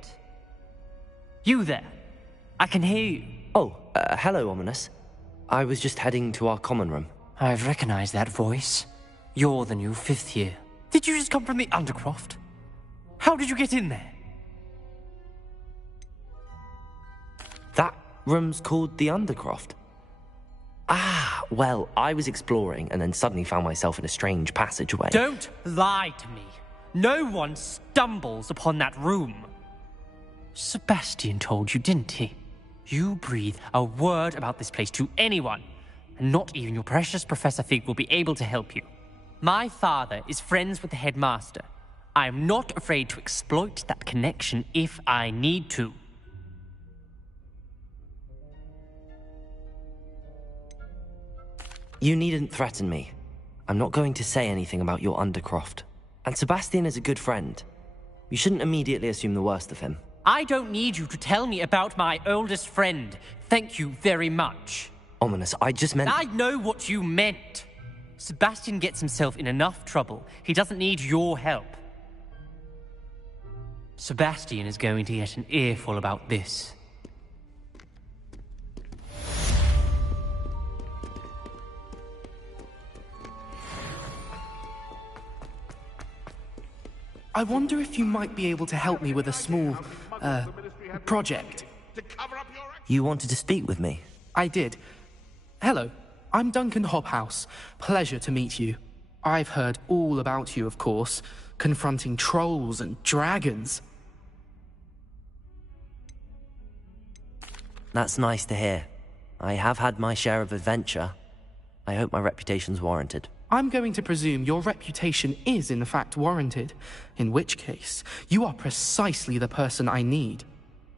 You there? I can hear you. Oh, hello, Ominous. I was just heading to our common room. I've recognized that voice. You're the new fifth year. Did you just come from the Undercroft? How did you get in there? That room's called the Undercroft. Ah, well, I was exploring and then suddenly found myself in a strange passageway. Don't lie to me. No one stumbles upon that room. Sebastian told you, didn't he? You breathe a word about this place to anyone, and not even your precious Professor Fig will be able to help you. My father is friends with the headmaster. I am not afraid to exploit that connection if I need to. You needn't threaten me. I'm not going to say anything about your Undercroft. And Sebastian is a good friend. You shouldn't immediately assume the worst of him. I don't need you to tell me about my oldest friend. Thank you very much. Ominous, I just meant... I know what you meant. Sebastian gets himself in enough trouble. He doesn't need your help. Sebastian is going to get an earful about this. I wonder if you might be able to help me with a small, project. To cover up your You wanted to speak with me? I did. Hello, I'm Duncan Hobhouse. Pleasure to meet you. I've heard all about you, of course, confronting trolls and dragons. That's nice to hear. I have had my share of adventure. I hope my reputation's warranted. I'm going to presume your reputation is in fact warranted, in which case, you are precisely the person I need.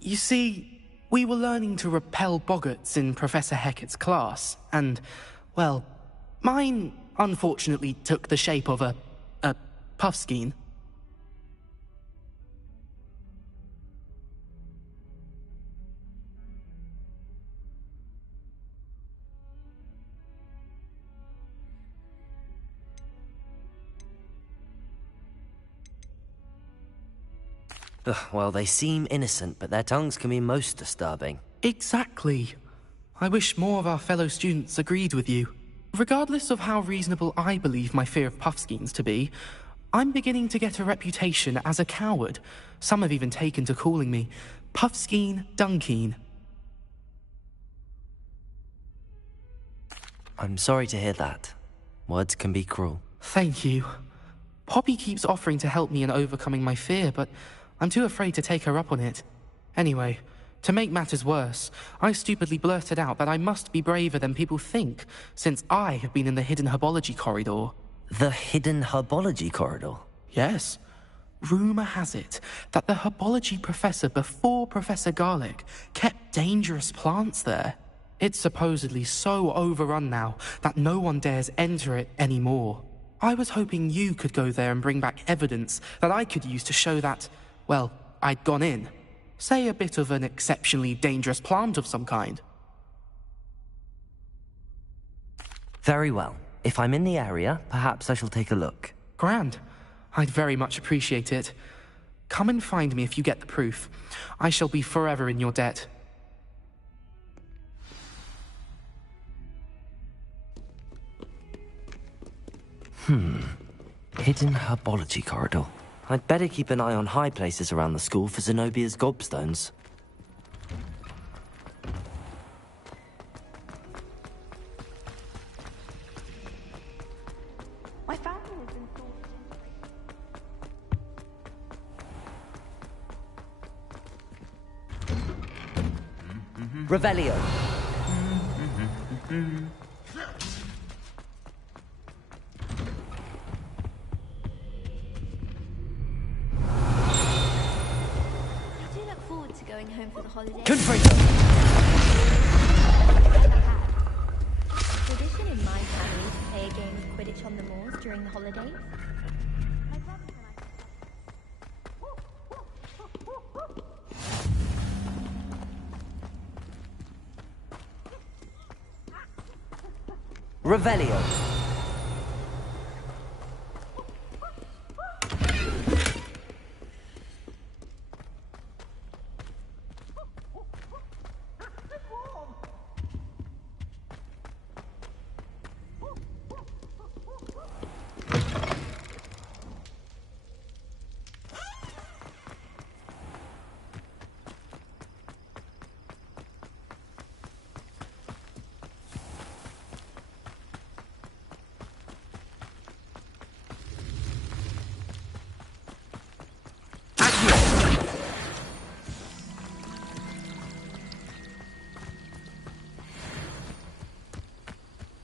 You see, we were learning to repel boggarts in Professor Hecat's class, and, well, mine unfortunately took the shape of a puffskein. Well, they seem innocent, but their tongues can be most disturbing. Exactly. I wish more of our fellow students agreed with you. Regardless of how reasonable I believe my fear of puffskeins to be, I'm beginning to get a reputation as a coward. Some have even taken to calling me Puffskeen Dunkeen. I'm sorry to hear that. Words can be cruel. Thank you. Poppy keeps offering to help me in overcoming my fear, but I'm too afraid to take her up on it. Anyway, to make matters worse, I stupidly blurted out that I must be braver than people think, since I have been in the hidden herbology corridor. The hidden herbology corridor? Yes. Rumor has it that the herbology professor before Professor Garlic kept dangerous plants there. It's supposedly so overrun now that no one dares enter it anymore. I was hoping you could go there and bring back evidence that I could use to show that, well, I'd gone in. Say a bit of an exceptionally dangerous plant of some kind. Very well. If I'm in the area, perhaps I shall take a look. Grand. I'd very much appreciate it. Come and find me if you get the proof. I shall be forever in your debt. Hidden herbology corridor. I'd better keep an eye on high places around the school for Zenobia's gobstones. My family lives in Revelio. Going home for the holidays. Confringo! Tradition in my family to play a game of Quidditch on the moors during the holidays. Revelio.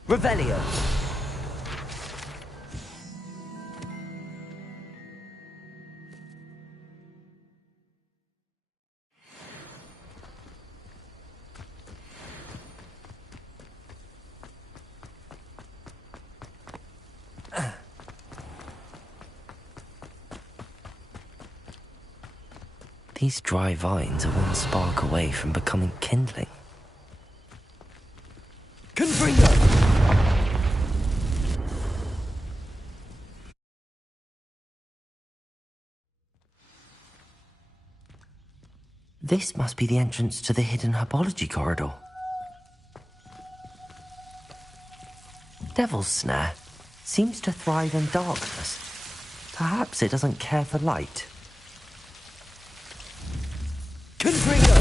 Revelio. These dry vines are one spark away from becoming kindling. Confringo! This must be the entrance to the hidden herbology corridor. Devil's Snare seems to thrive in darkness. Perhaps it doesn't care for light. Confringo!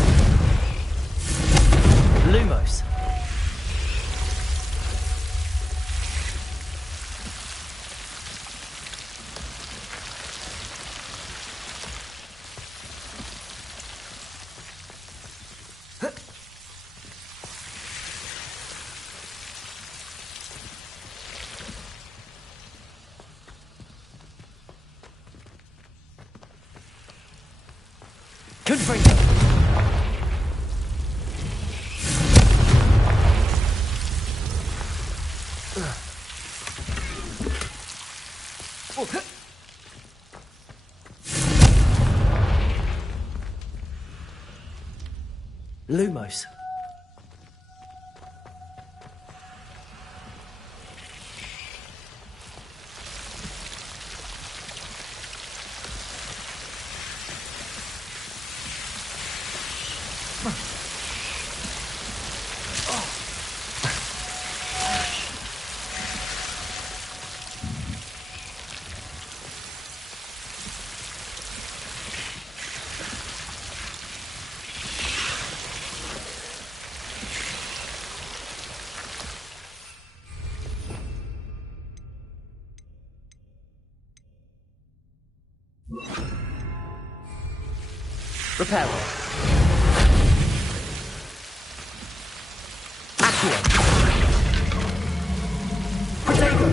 Confringo! Lumos. Repel. Accio. Protego.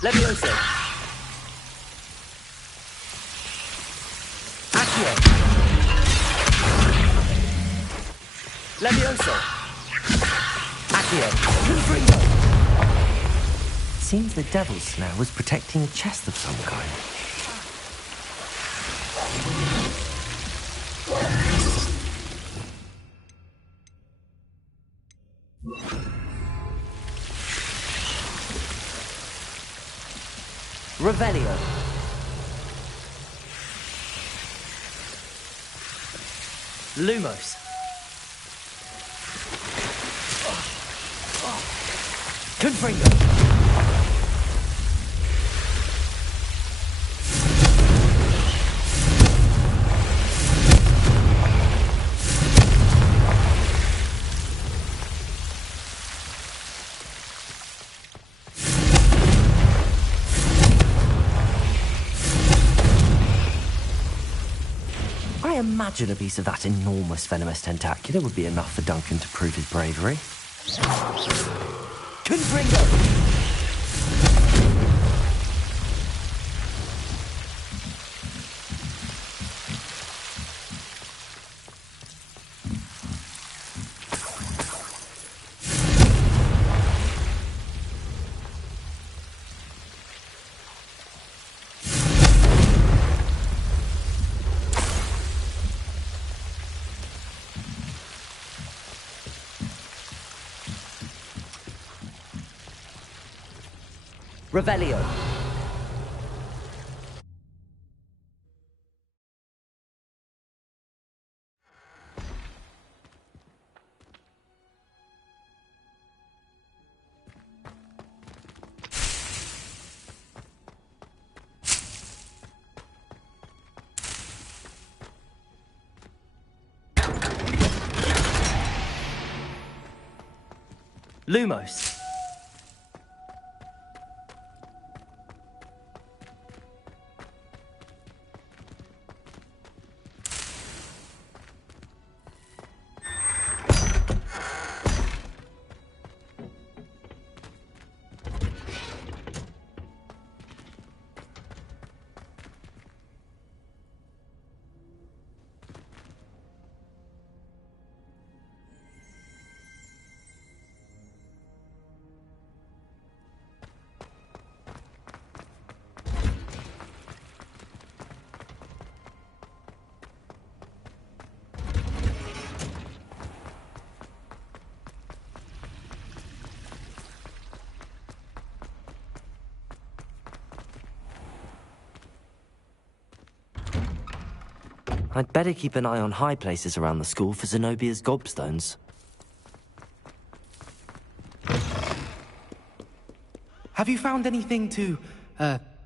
Levioso. Accio. Levioso. Accio. Confringo. Seems the devil's snare was protecting a chest of some kind. Revelio. Lumos. Confringo. I imagine a piece of that enormous venomous tentacular would be enough for Duncan to prove his bravery. Confringo! Revelio. Lumos. I'd better keep an eye on high places around the school for Zenobia's gobstones. Have you found anything to,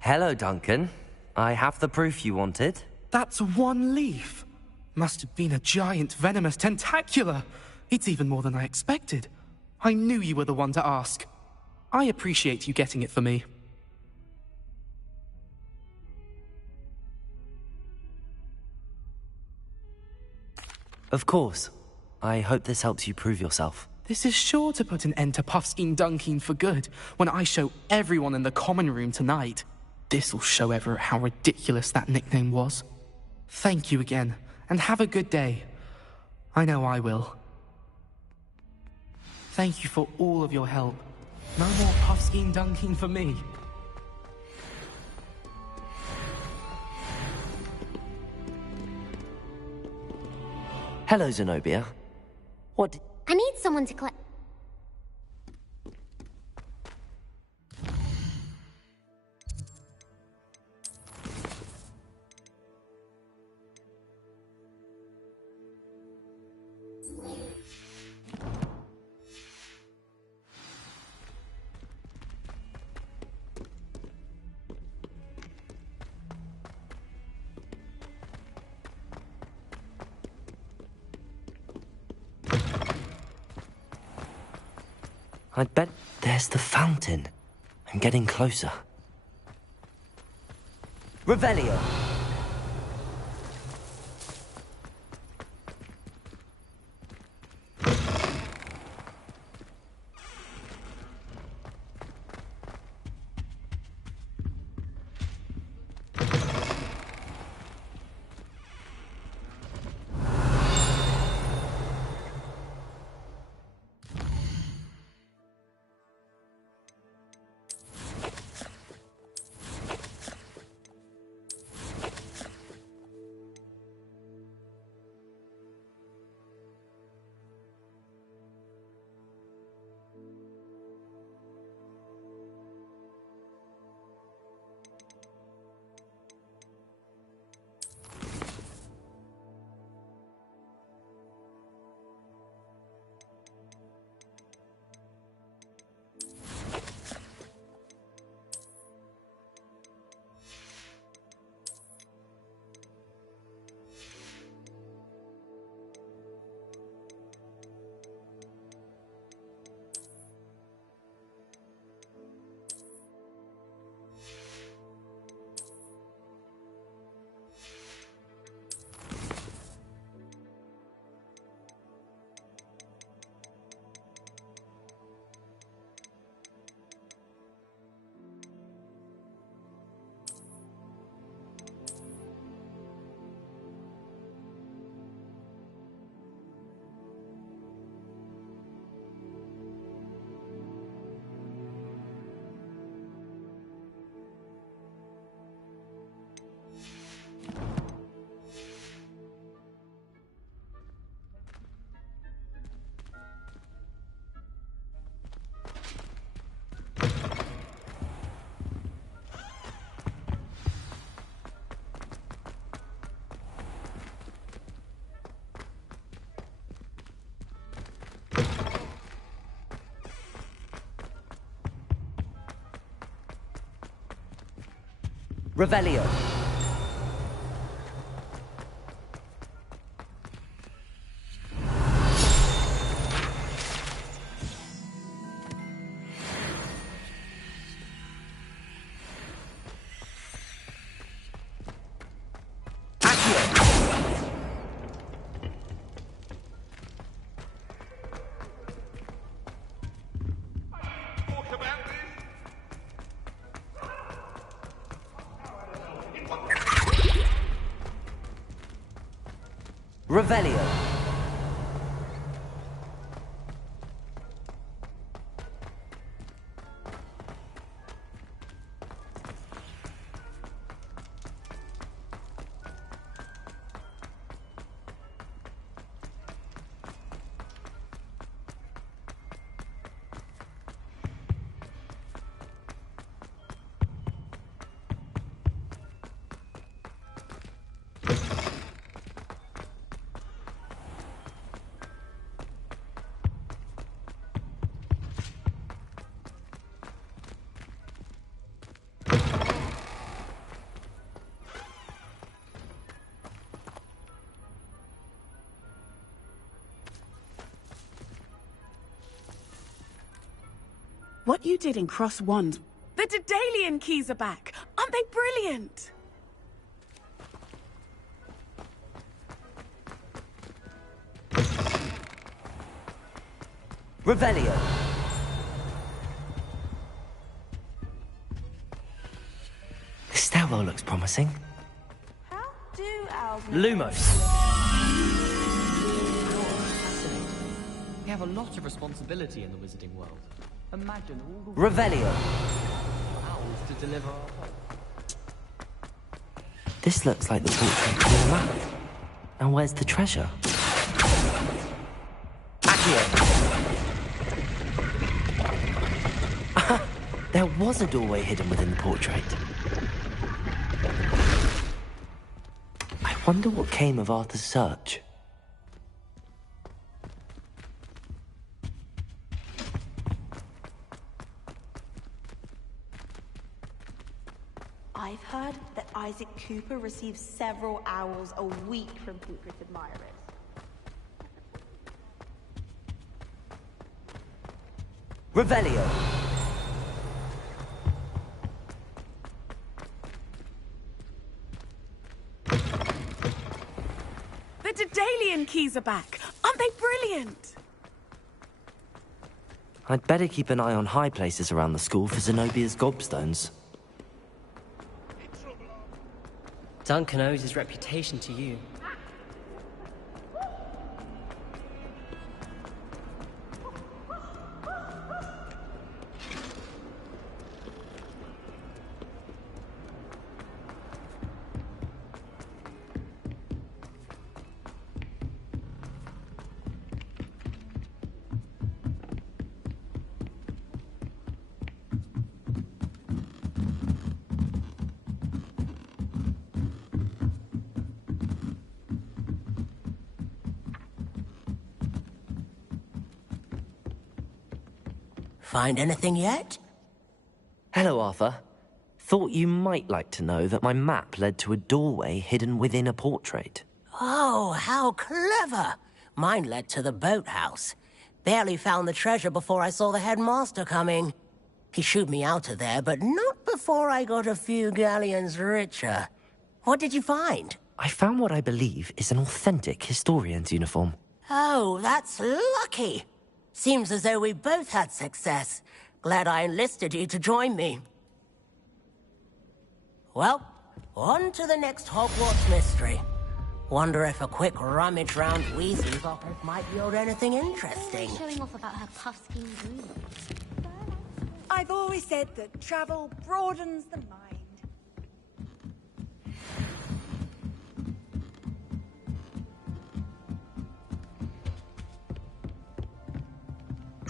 Hello, Duncan. I have the proof you wanted. That's one leaf. Must have been a giant venomous tentacula. It's even more than I expected. I knew you were the one to ask. I appreciate you getting it for me. Of course. I hope this helps you prove yourself. This is sure to put an end to Puffskein Dunkeen for good when I show everyone in the common room tonight. This'll show Everett how ridiculous that nickname was. Thank you again, and have a good day. I know I will. Thank you for all of your help. No more Puffskein Dunkeen for me. Hello, Zenobia. What? I need someone to collect. I'd bet there's the fountain. I'm getting closer. Revelio! Revelio. Revelio. What you did in Cross 1. The Daedalian keys are back! Aren't they brilliant? Revelio. The stairwell looks promising. Lumos. We have a lot of responsibility in the wizarding world. Imagine all the Revelio. owls to deliver our hope. This looks like the portrait on the map. And where's the treasure? Accio. There was a doorway hidden within the portrait. I wonder what came of Arthur's search. I've heard that Isaac Cooper receives several owls a week from secret admirers. Revelio. The Daedalian keys are back. Aren't they brilliant? I'd better keep an eye on high places around the school for Zenobia's gobstones. Duncan owes his reputation to you. Find anything yet? Hello, Arthur. Thought you might like to know that my map led to a doorway hidden within a portrait. Oh, how clever! Mine led to the boathouse. Barely found the treasure before I saw the headmaster coming. He shooed me out of there, but not before I got a few galleons richer. What did you find? I found what I believe is an authentic historian's uniform. Oh, that's lucky. Seems as though we both had success. Glad I enlisted you to join me. Well, on to the next Hogwarts mystery. Wonder if a quick rummage round Weasley's office might yield anything interesting. Showing off about her puff-skiing dreams. I've always said that travel broadens the mind.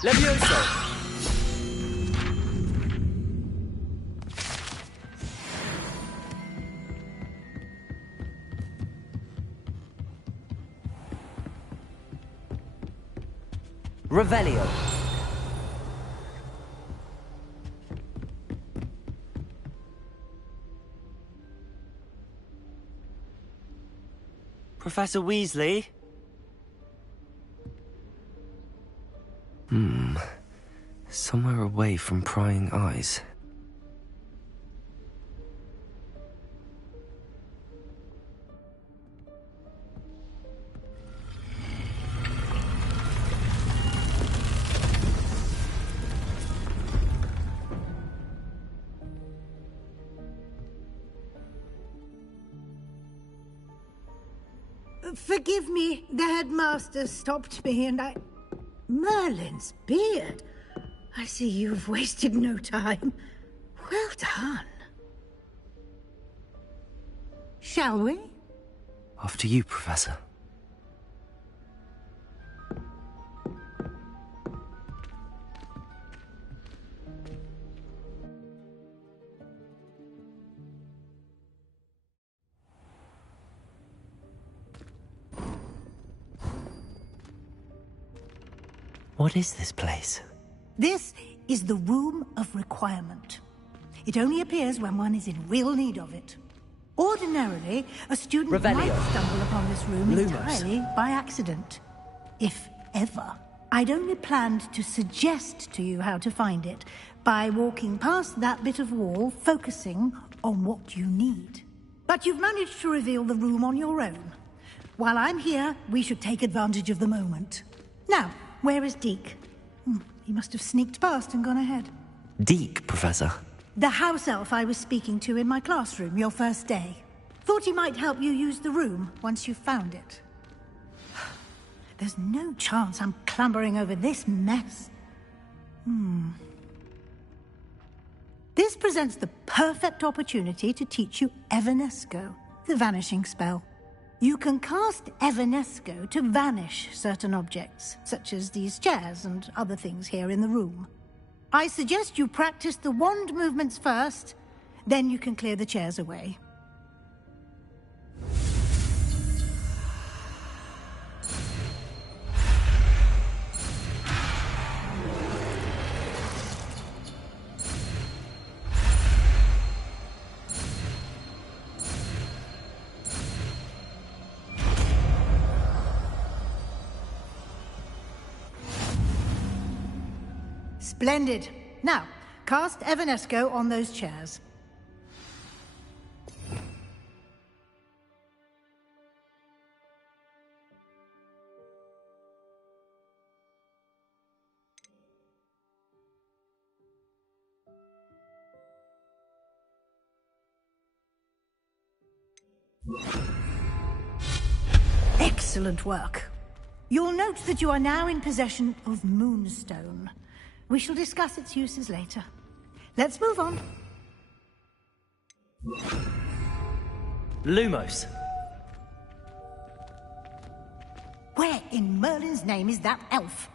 Levioso! Revelio. Professor Weasley? Somewhere away from prying eyes. Forgive me, the headmaster stopped me and I... Merlin's beard. I see you've wasted no time. Well done. Shall we? After you, Professor. What is this place? This is the Room of Requirement. It only appears when one is in real need of it. Ordinarily, a student might stumble upon this room entirely by accident. If ever. I'd only planned to suggest to you how to find it by walking past that bit of wall, focusing on what you need. But you've managed to reveal the room on your own. While I'm here, we should take advantage of the moment. Now, where is Deke? He must have sneaked past and gone ahead. Deke, Professor. The house elf I was speaking to in my classroom your first day. Thought he might help you use the room once you found it. There's no chance I'm clambering over this mess. This presents the perfect opportunity to teach you Evanesco, the vanishing spell. You can cast Evanesco to vanish certain objects, such as these chairs and other things here in the room. I suggest you practice the wand movements first, then you can clear the chairs away. Splendid. Now, cast Evanesco on those chairs. Excellent work. You'll note that you are now in possession of Moonstone. We shall discuss its uses later. Let's move on. Lumos. Where in Merlin's name is that elf?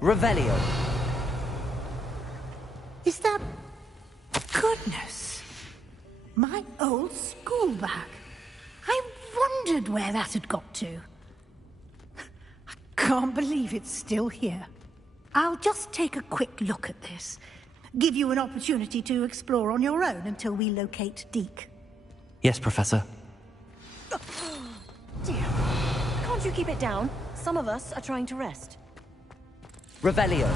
Revelio. Is that... Goodness. My old school bag. I wondered where that had got to. Can't believe it's still here. I'll just take a quick look at this. Give you an opportunity to explore on your own until we locate Deke. Yes, Professor. Dear, can't you keep it down? Some of us are trying to rest. Revelio.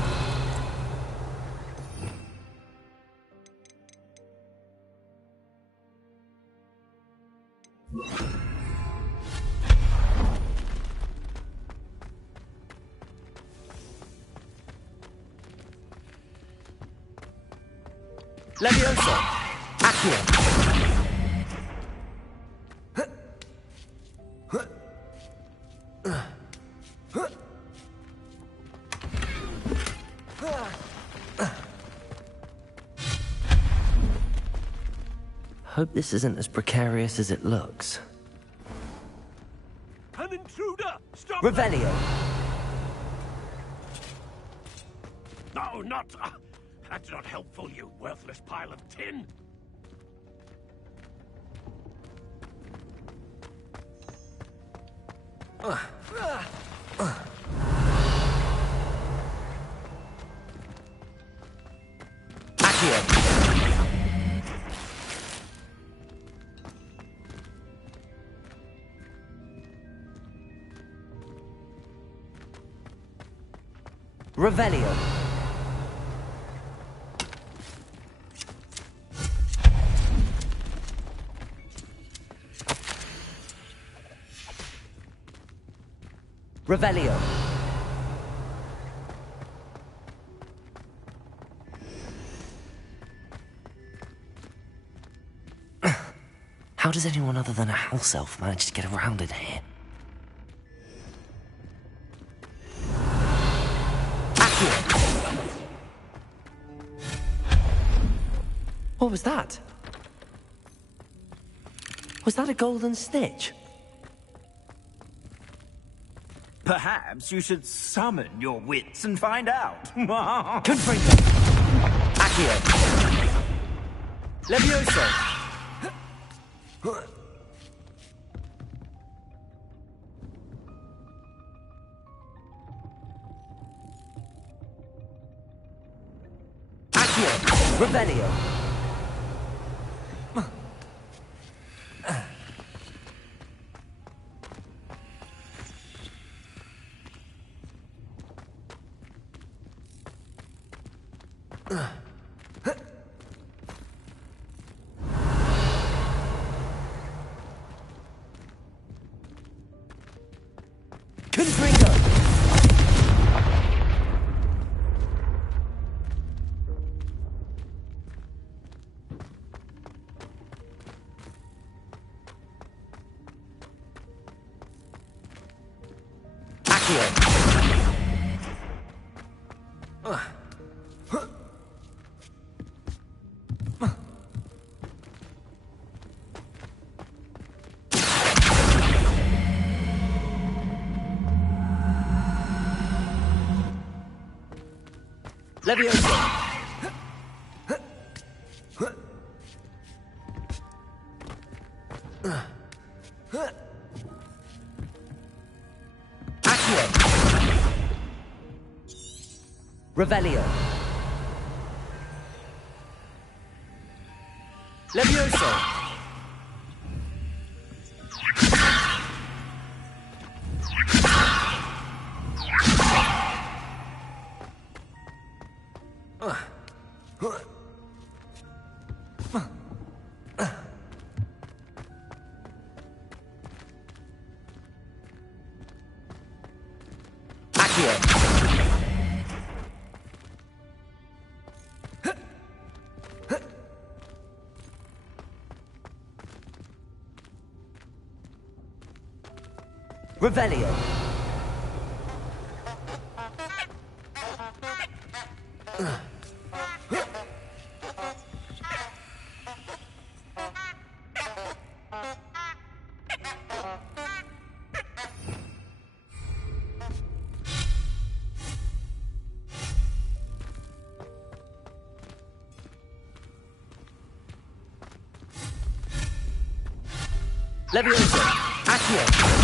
Levioso! Accio! Hope this isn't as precarious as it looks. An intruder! Stop! Revelio! No, not... that's not helpful, you worthless pile of tin. Accio! Revelio. Revelio. How does anyone other than a house elf manage to get around in here? What was that? Was that a golden snitch? Perhaps you should summon your wits and find out. Confringo! Accio! Levioso! Accio! Revelio! Confringo! Leviosa! Revelio. Levioso. Revelio. Levioso. Accio.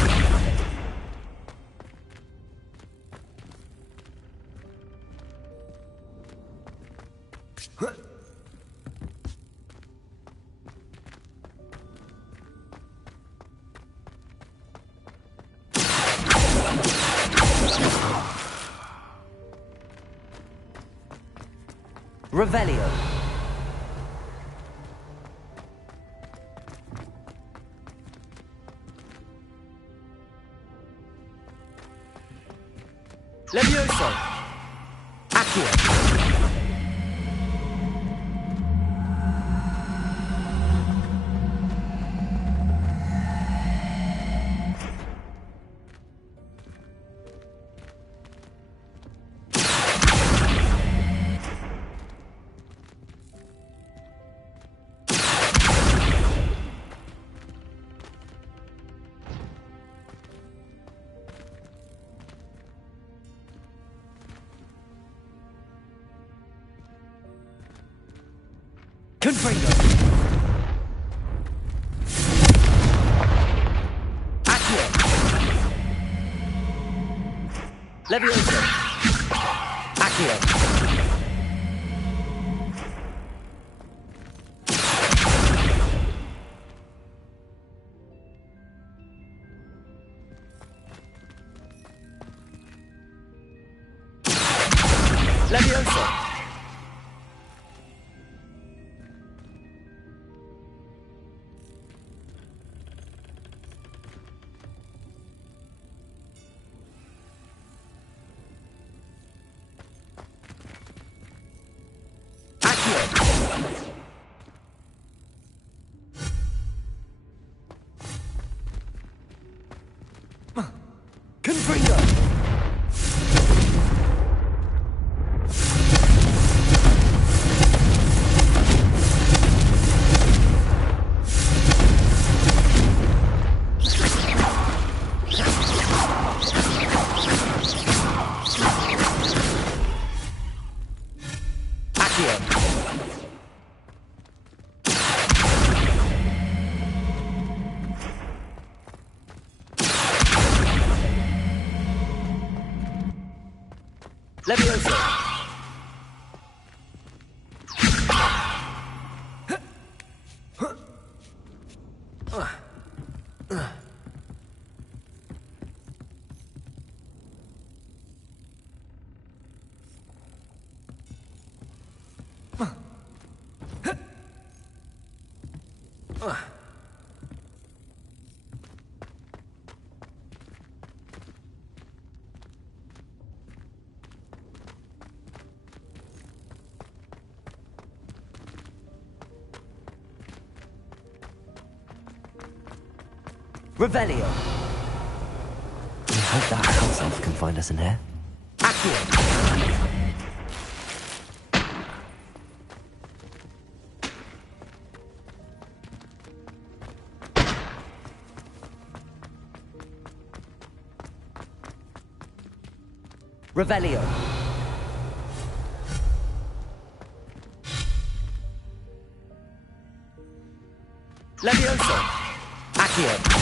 Revelio. Levioso. Accio. Confringo. Accio. Levioso. Accio. Levioso. Confringo. Levioso. Revelio. I hope that house elf can find us in here. Accio. Revelio. Levioso. Accio.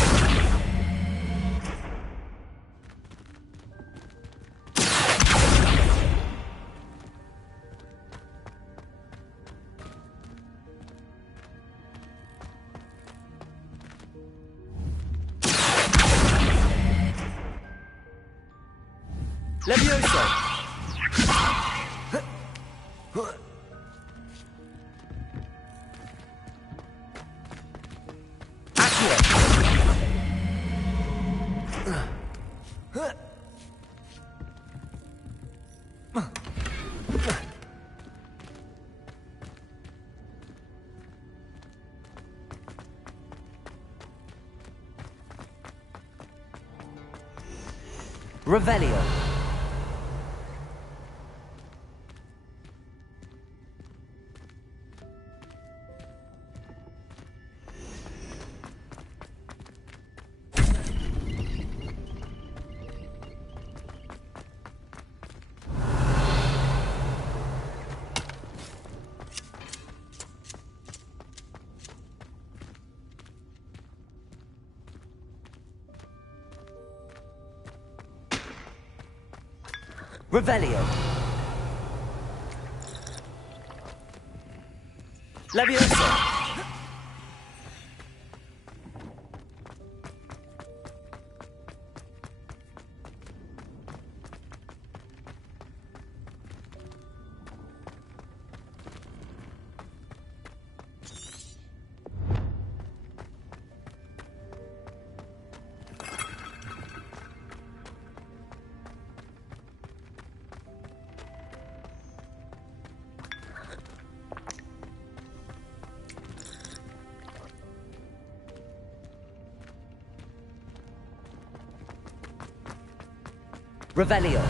Levioso. Revelio. Revelio. Levioso. Revelio.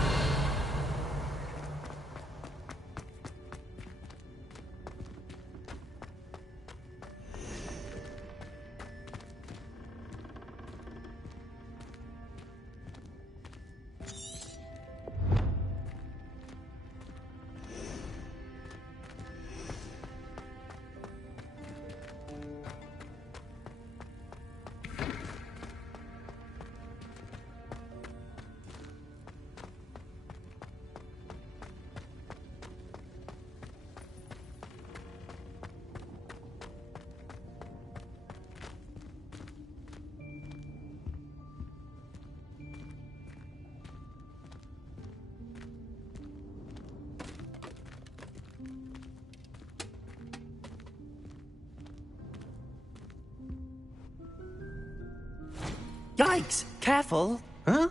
Yikes! Careful! Huh?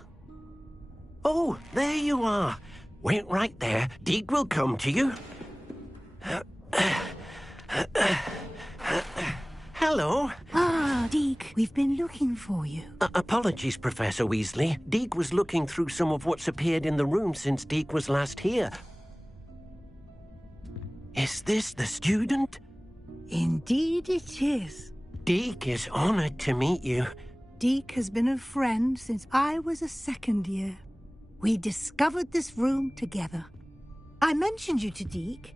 Oh, there you are. Wait right there. Deke will come to you. Hello. Ah, Deke, we've been looking for you. Apologies, Professor Weasley. Deke was looking through some of what's appeared in the room since Deke was last here. Is this the student? Indeed it is. Deke is honored to meet you. Deke has been a friend since I was a second year. We discovered this room together. I mentioned you to Deke.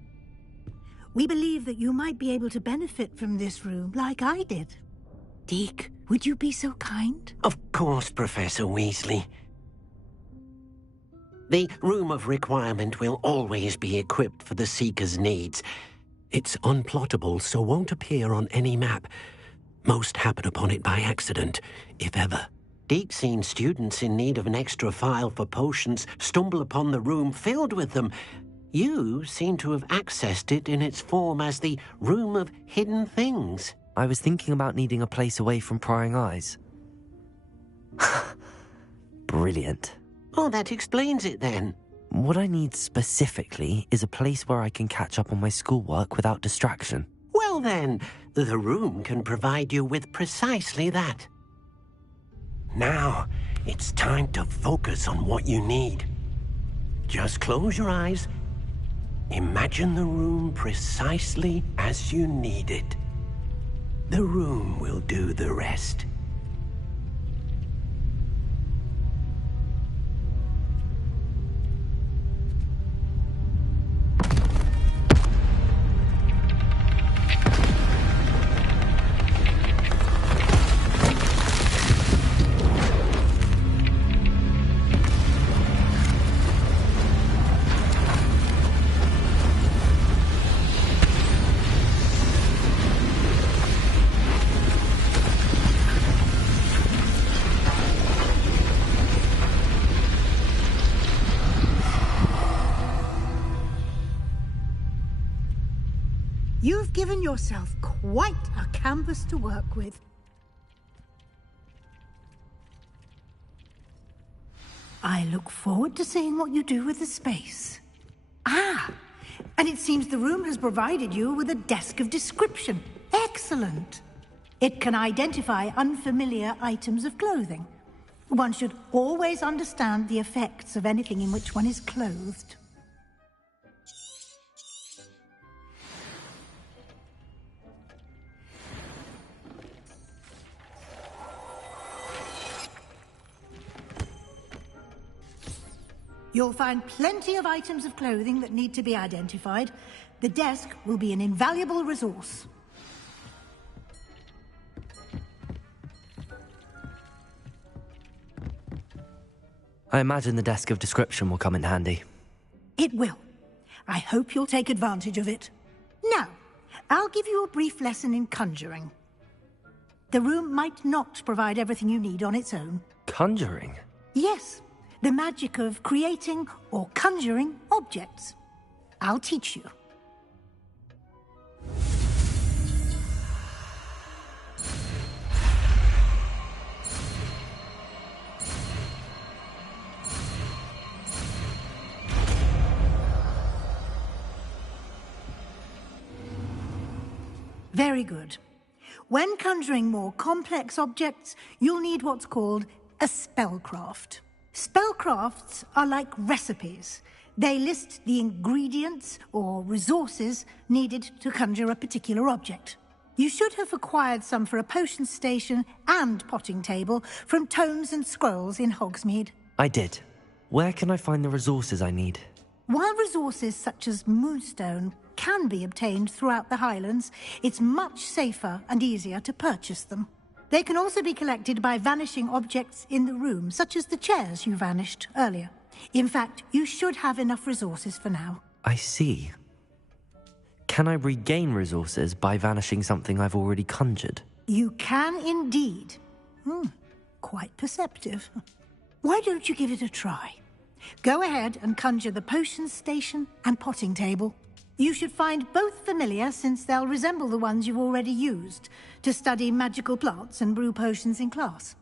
We believe that you might be able to benefit from this room like I did. Deke, would you be so kind? Of course, Professor Weasley. The Room of Requirement will always be equipped for the Seeker's needs. It's unplottable, so won't appear on any map. Most happen upon it by accident, if ever. Deke's seen students in need of an extra file for potions stumble upon the room filled with them. You seem to have accessed it in its form as the Room of Hidden Things. I was thinking about needing a place away from prying eyes. Brilliant. Oh, that explains it then. What I need specifically is a place where I can catch up on my schoolwork without distraction. Well then, the room can provide you with precisely that. Now, it's time to focus on what you need. Just close your eyes. Imagine the room precisely as you need it. The room will do the rest. given yourself quite a canvas to work with. I look forward to seeing what you do with the space. Ah, and it seems the room has provided you with a desk of description. Excellent. It can identify unfamiliar items of clothing. One should always understand the effects of anything in which one is clothed. You'll find plenty of items of clothing that need to be identified. The desk will be an invaluable resource. I imagine the desk of description will come in handy. It will. I hope you'll take advantage of it. Now, I'll give you a brief lesson in conjuring. The room might not provide everything you need on its own. Conjuring? Yes, the magic of creating or conjuring objects. I'll teach you. Very good. When conjuring more complex objects, you'll need what's called a spellcraft. Spellcrafts are like recipes. They list the ingredients or resources needed to conjure a particular object. You should have acquired some for a potion station and potting table from tomes and scrolls in Hogsmeade. I did. Where can I find the resources I need? While resources such as moonstone can be obtained throughout the Highlands, it's much safer and easier to purchase them. They can also be collected by vanishing objects in the room, such as the chairs you vanished earlier. In fact, you should have enough resources for now. I see. Can I regain resources by vanishing something I've already conjured? You can indeed. Quite perceptive. Why don't you give it a try? Go ahead and conjure the potion station and potting table. You should find both familiar, since they'll resemble the ones you've already used to study magical plants and brew potions in class.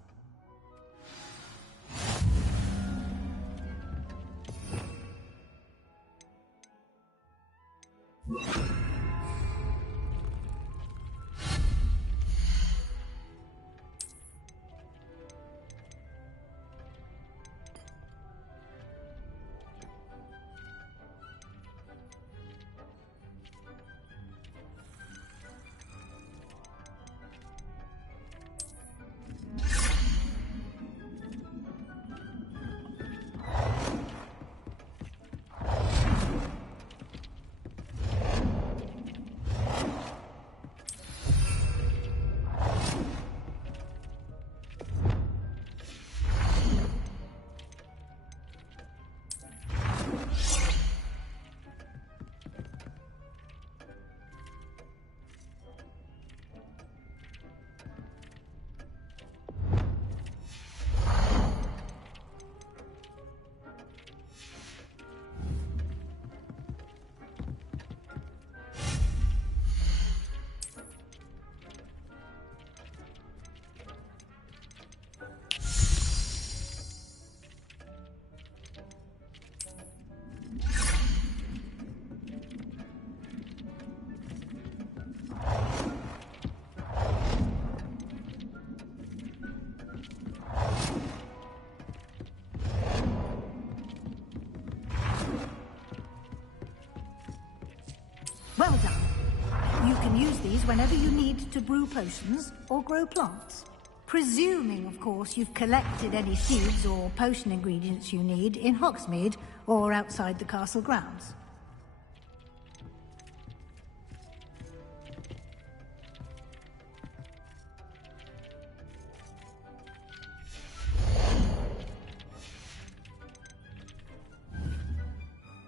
Well done. You can use these whenever you need to brew potions or grow plants. Presuming, of course, you've collected any seeds or potion ingredients you need in Hogsmeade or outside the castle grounds.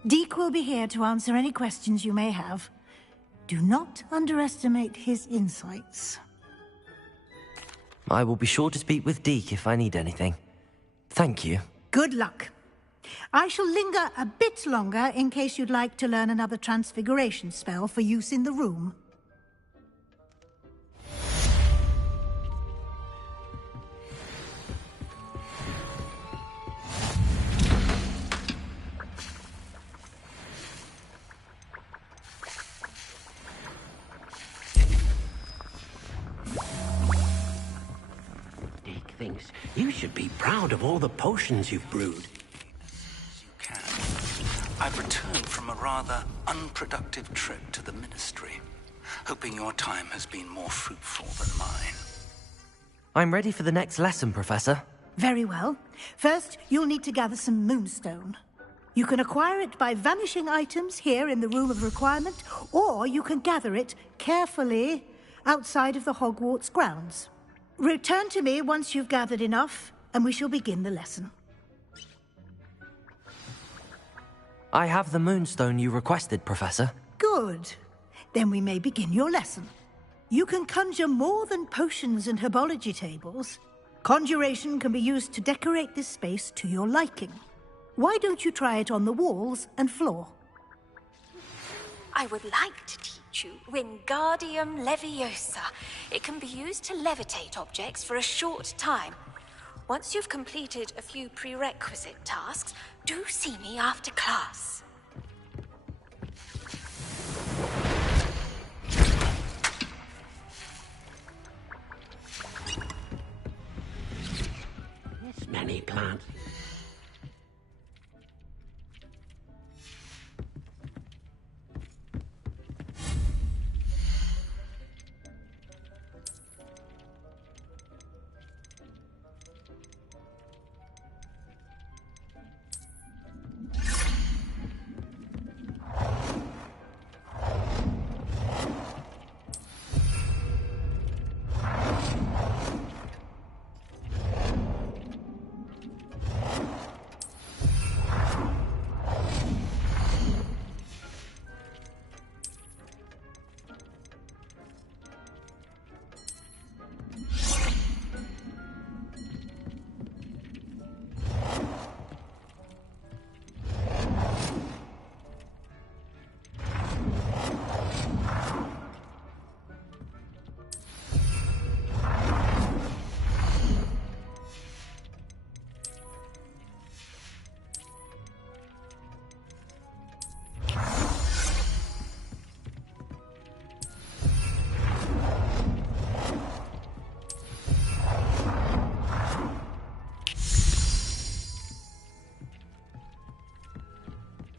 Deke will be here to answer any questions you may have. Do not underestimate his insights. I will be sure to speak with Deke if I need anything. Thank you. Good luck. I shall linger a bit longer in case you'd like to learn another transfiguration spell for use in the room. thinks you should be proud of all the potions you've brewed. I've returned from a rather unproductive trip to the Ministry, hoping your time has been more fruitful than mine. I'm ready for the next lesson, Professor. Very well. First, you'll need to gather some moonstone. You can acquire it by vanishing items here in the Room of Requirement, or you can gather it carefully outside of the Hogwarts grounds. Return to me once you've gathered enough, and we shall begin the lesson. I have the moonstone you requested, Professor. Good. Then we may begin your lesson. You can conjure more than potions and herbology tables. Conjuration can be used to decorate this space to your liking. Why don't you try it on the walls and floor? I would like to teach you Wingardium Leviosa. It can be used to levitate objects for a short time. Once you've completed a few prerequisite tasks, do see me after class. This many plants.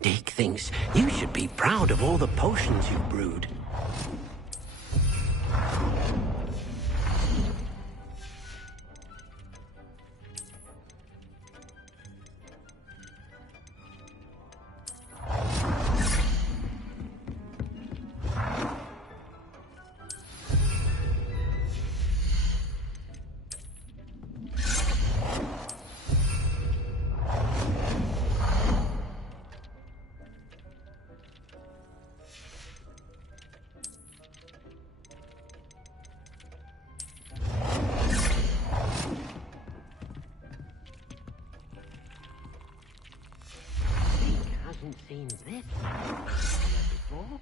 Dick thinks you should be proud of all the potions you've brewed. Hasn't seen this before.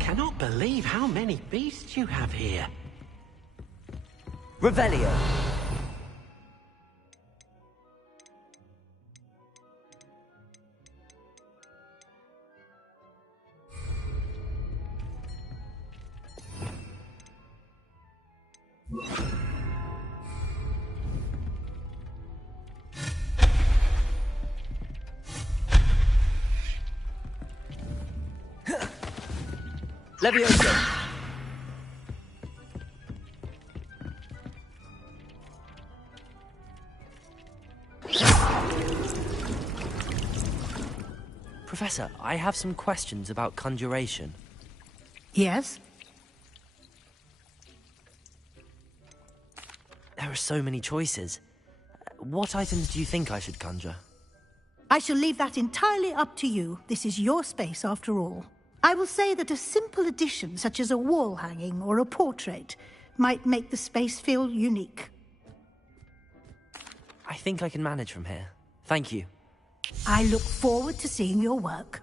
Cannot believe how many beasts you have here. Revelio. Leviosa. Professor, I have some questions about conjuration. Yes? There are so many choices. What items do you think I should conjure? I shall leave that entirely up to you. This is your space, after all. I will say that a simple addition, such as a wall hanging or a portrait, might make the space feel unique. I think I can manage from here. Thank you. I look forward to seeing your work.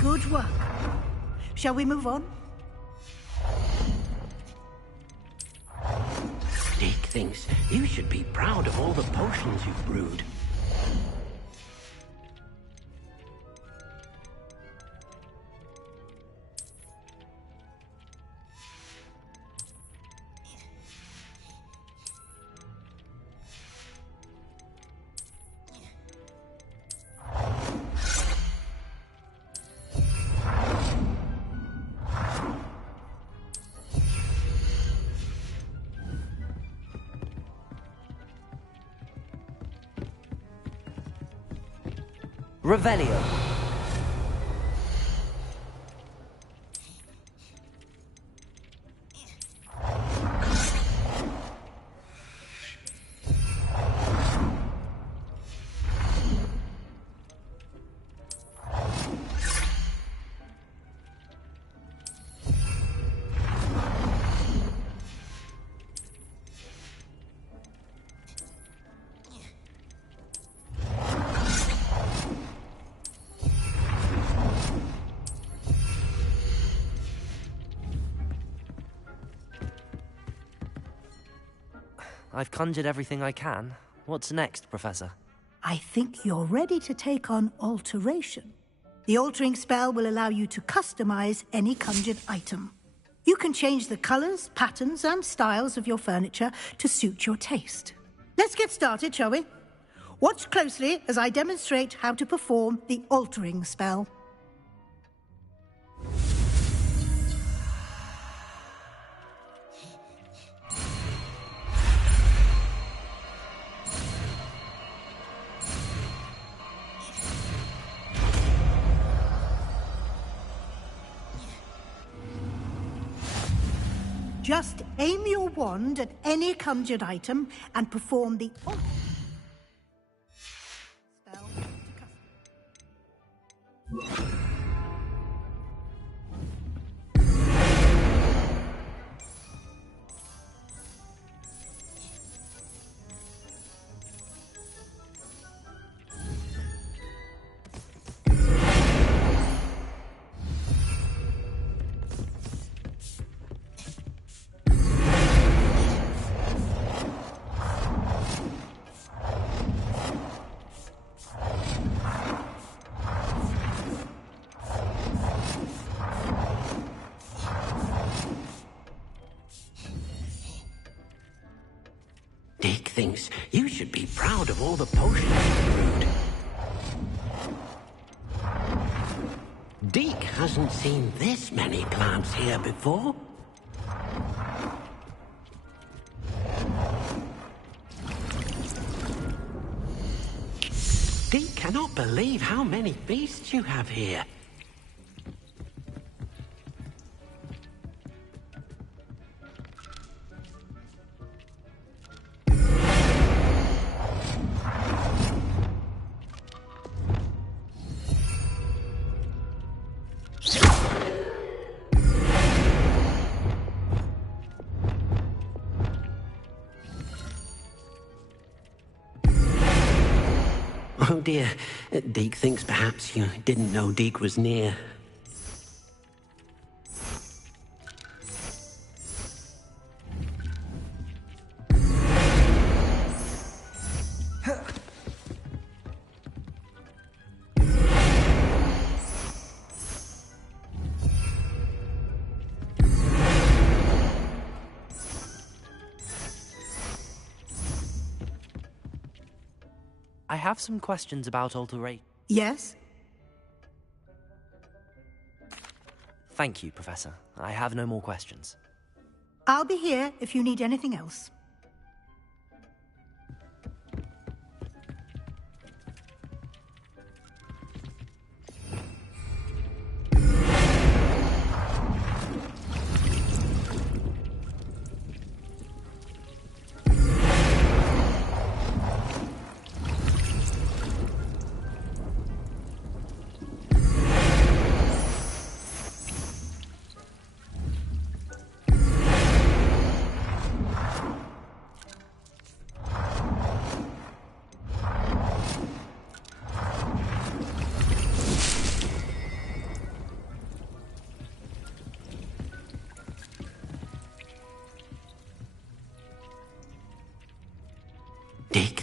Good work. Shall we move on? Dick thinks you should be proud of all the potions you've brewed. Revelio. I've conjured everything I can. What's next, Professor? I think you're ready to take on alteration. The altering spell will allow you to customize any conjured item. You can change the colors, patterns, and styles of your furniture to suit your taste. Let's get started, shall we? Watch closely as I demonstrate how to perform the altering spell. Just aim your wand at any conjured item and perform the spell to custom. Dick thinks you should be proud of all the potions you've brewed. Dick hasn't seen this many plants here before. Dick cannot believe how many beasts you have here. Oh dear, Deke thinks perhaps you didn't know Deke was near. I have some questions about alteration. Yes? Thank you, Professor. I have no more questions. I'll be here if you need anything else.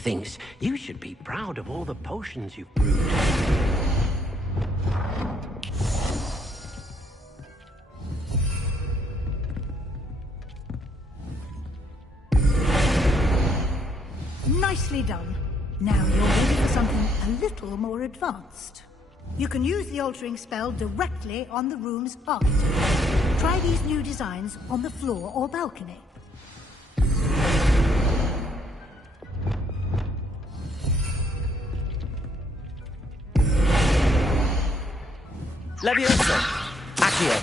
thinks. You should be proud of all the potions you've brewed. Nicely done. Now you're ready for something a little more advanced. You can use the altering spell directly on the room's architecture. Try these new designs on the floor or balcony. Leviosa! Accio!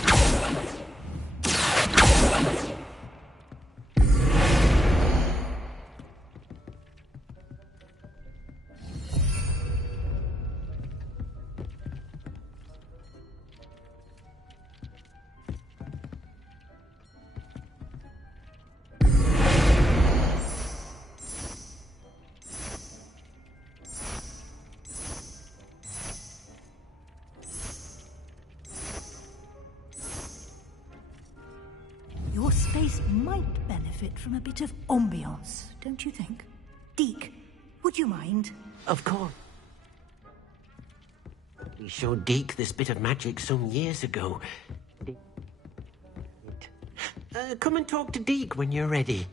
Your space might benefit from a bit of ambiance, don't you think? Deke, would you mind? Of course. We showed Deke this bit of magic some years ago. Come and talk to Deke when you're ready.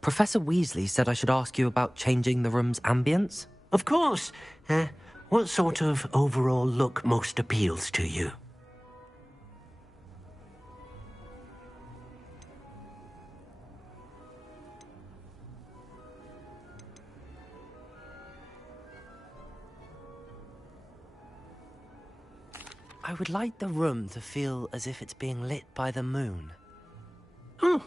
Professor Weasley said I should ask you about changing the room's ambience? Of course. What sort of overall look most appeals to you? I would like the room to feel as if it's being lit by the moon. Oh,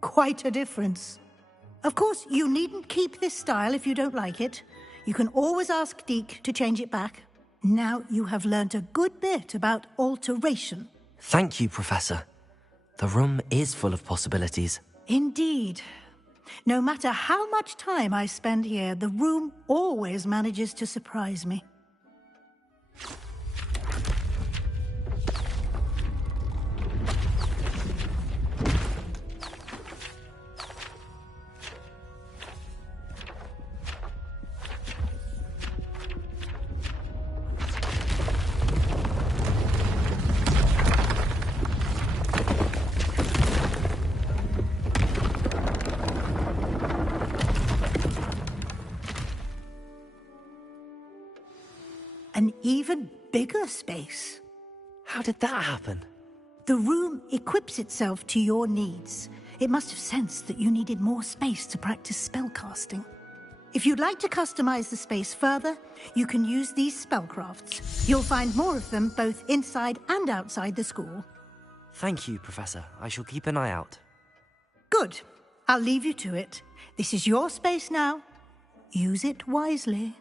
Quite a difference. Of course, you needn't keep this style if you don't like it. You can always ask Deke to change it back. Now you have learnt a good bit about alteration. Thank you, Professor. The room is full of possibilities. Indeed. No matter how much time I spend here, the room always manages to surprise me. An even bigger space. How did that happen? The room equips itself to your needs. It must have sensed that you needed more space to practice spellcasting. If you'd like to customize the space further, you can use these spellcrafts. You'll find more of them both inside and outside the school. Thank you, Professor. I shall keep an eye out. Good. I'll leave you to it. This is your space now. Use it wisely.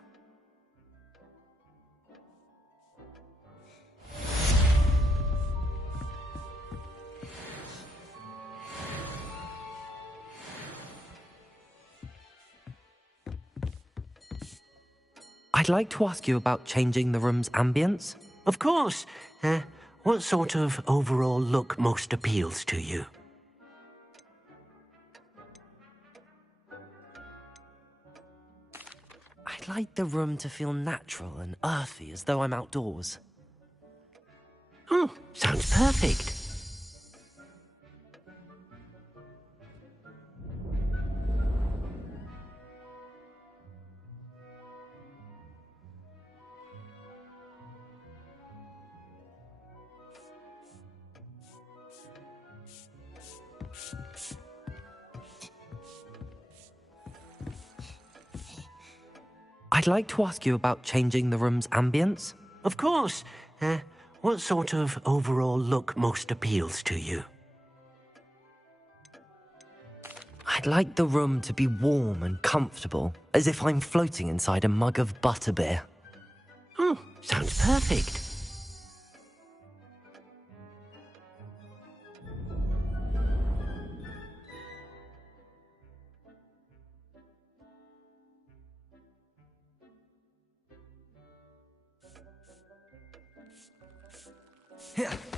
I'd like to ask you about changing the room's ambience. Of course. What sort of overall look most appeals to you? I'd like the room to feel natural and earthy, as though I'm outdoors. Oh, sounds perfect. I'd like to ask you about changing the room's ambience. Of course. What sort of overall look most appeals to you? I'd like the room to be warm and comfortable, as if I'm floating inside a mug of butterbeer. Oh, sounds perfect. Yeah.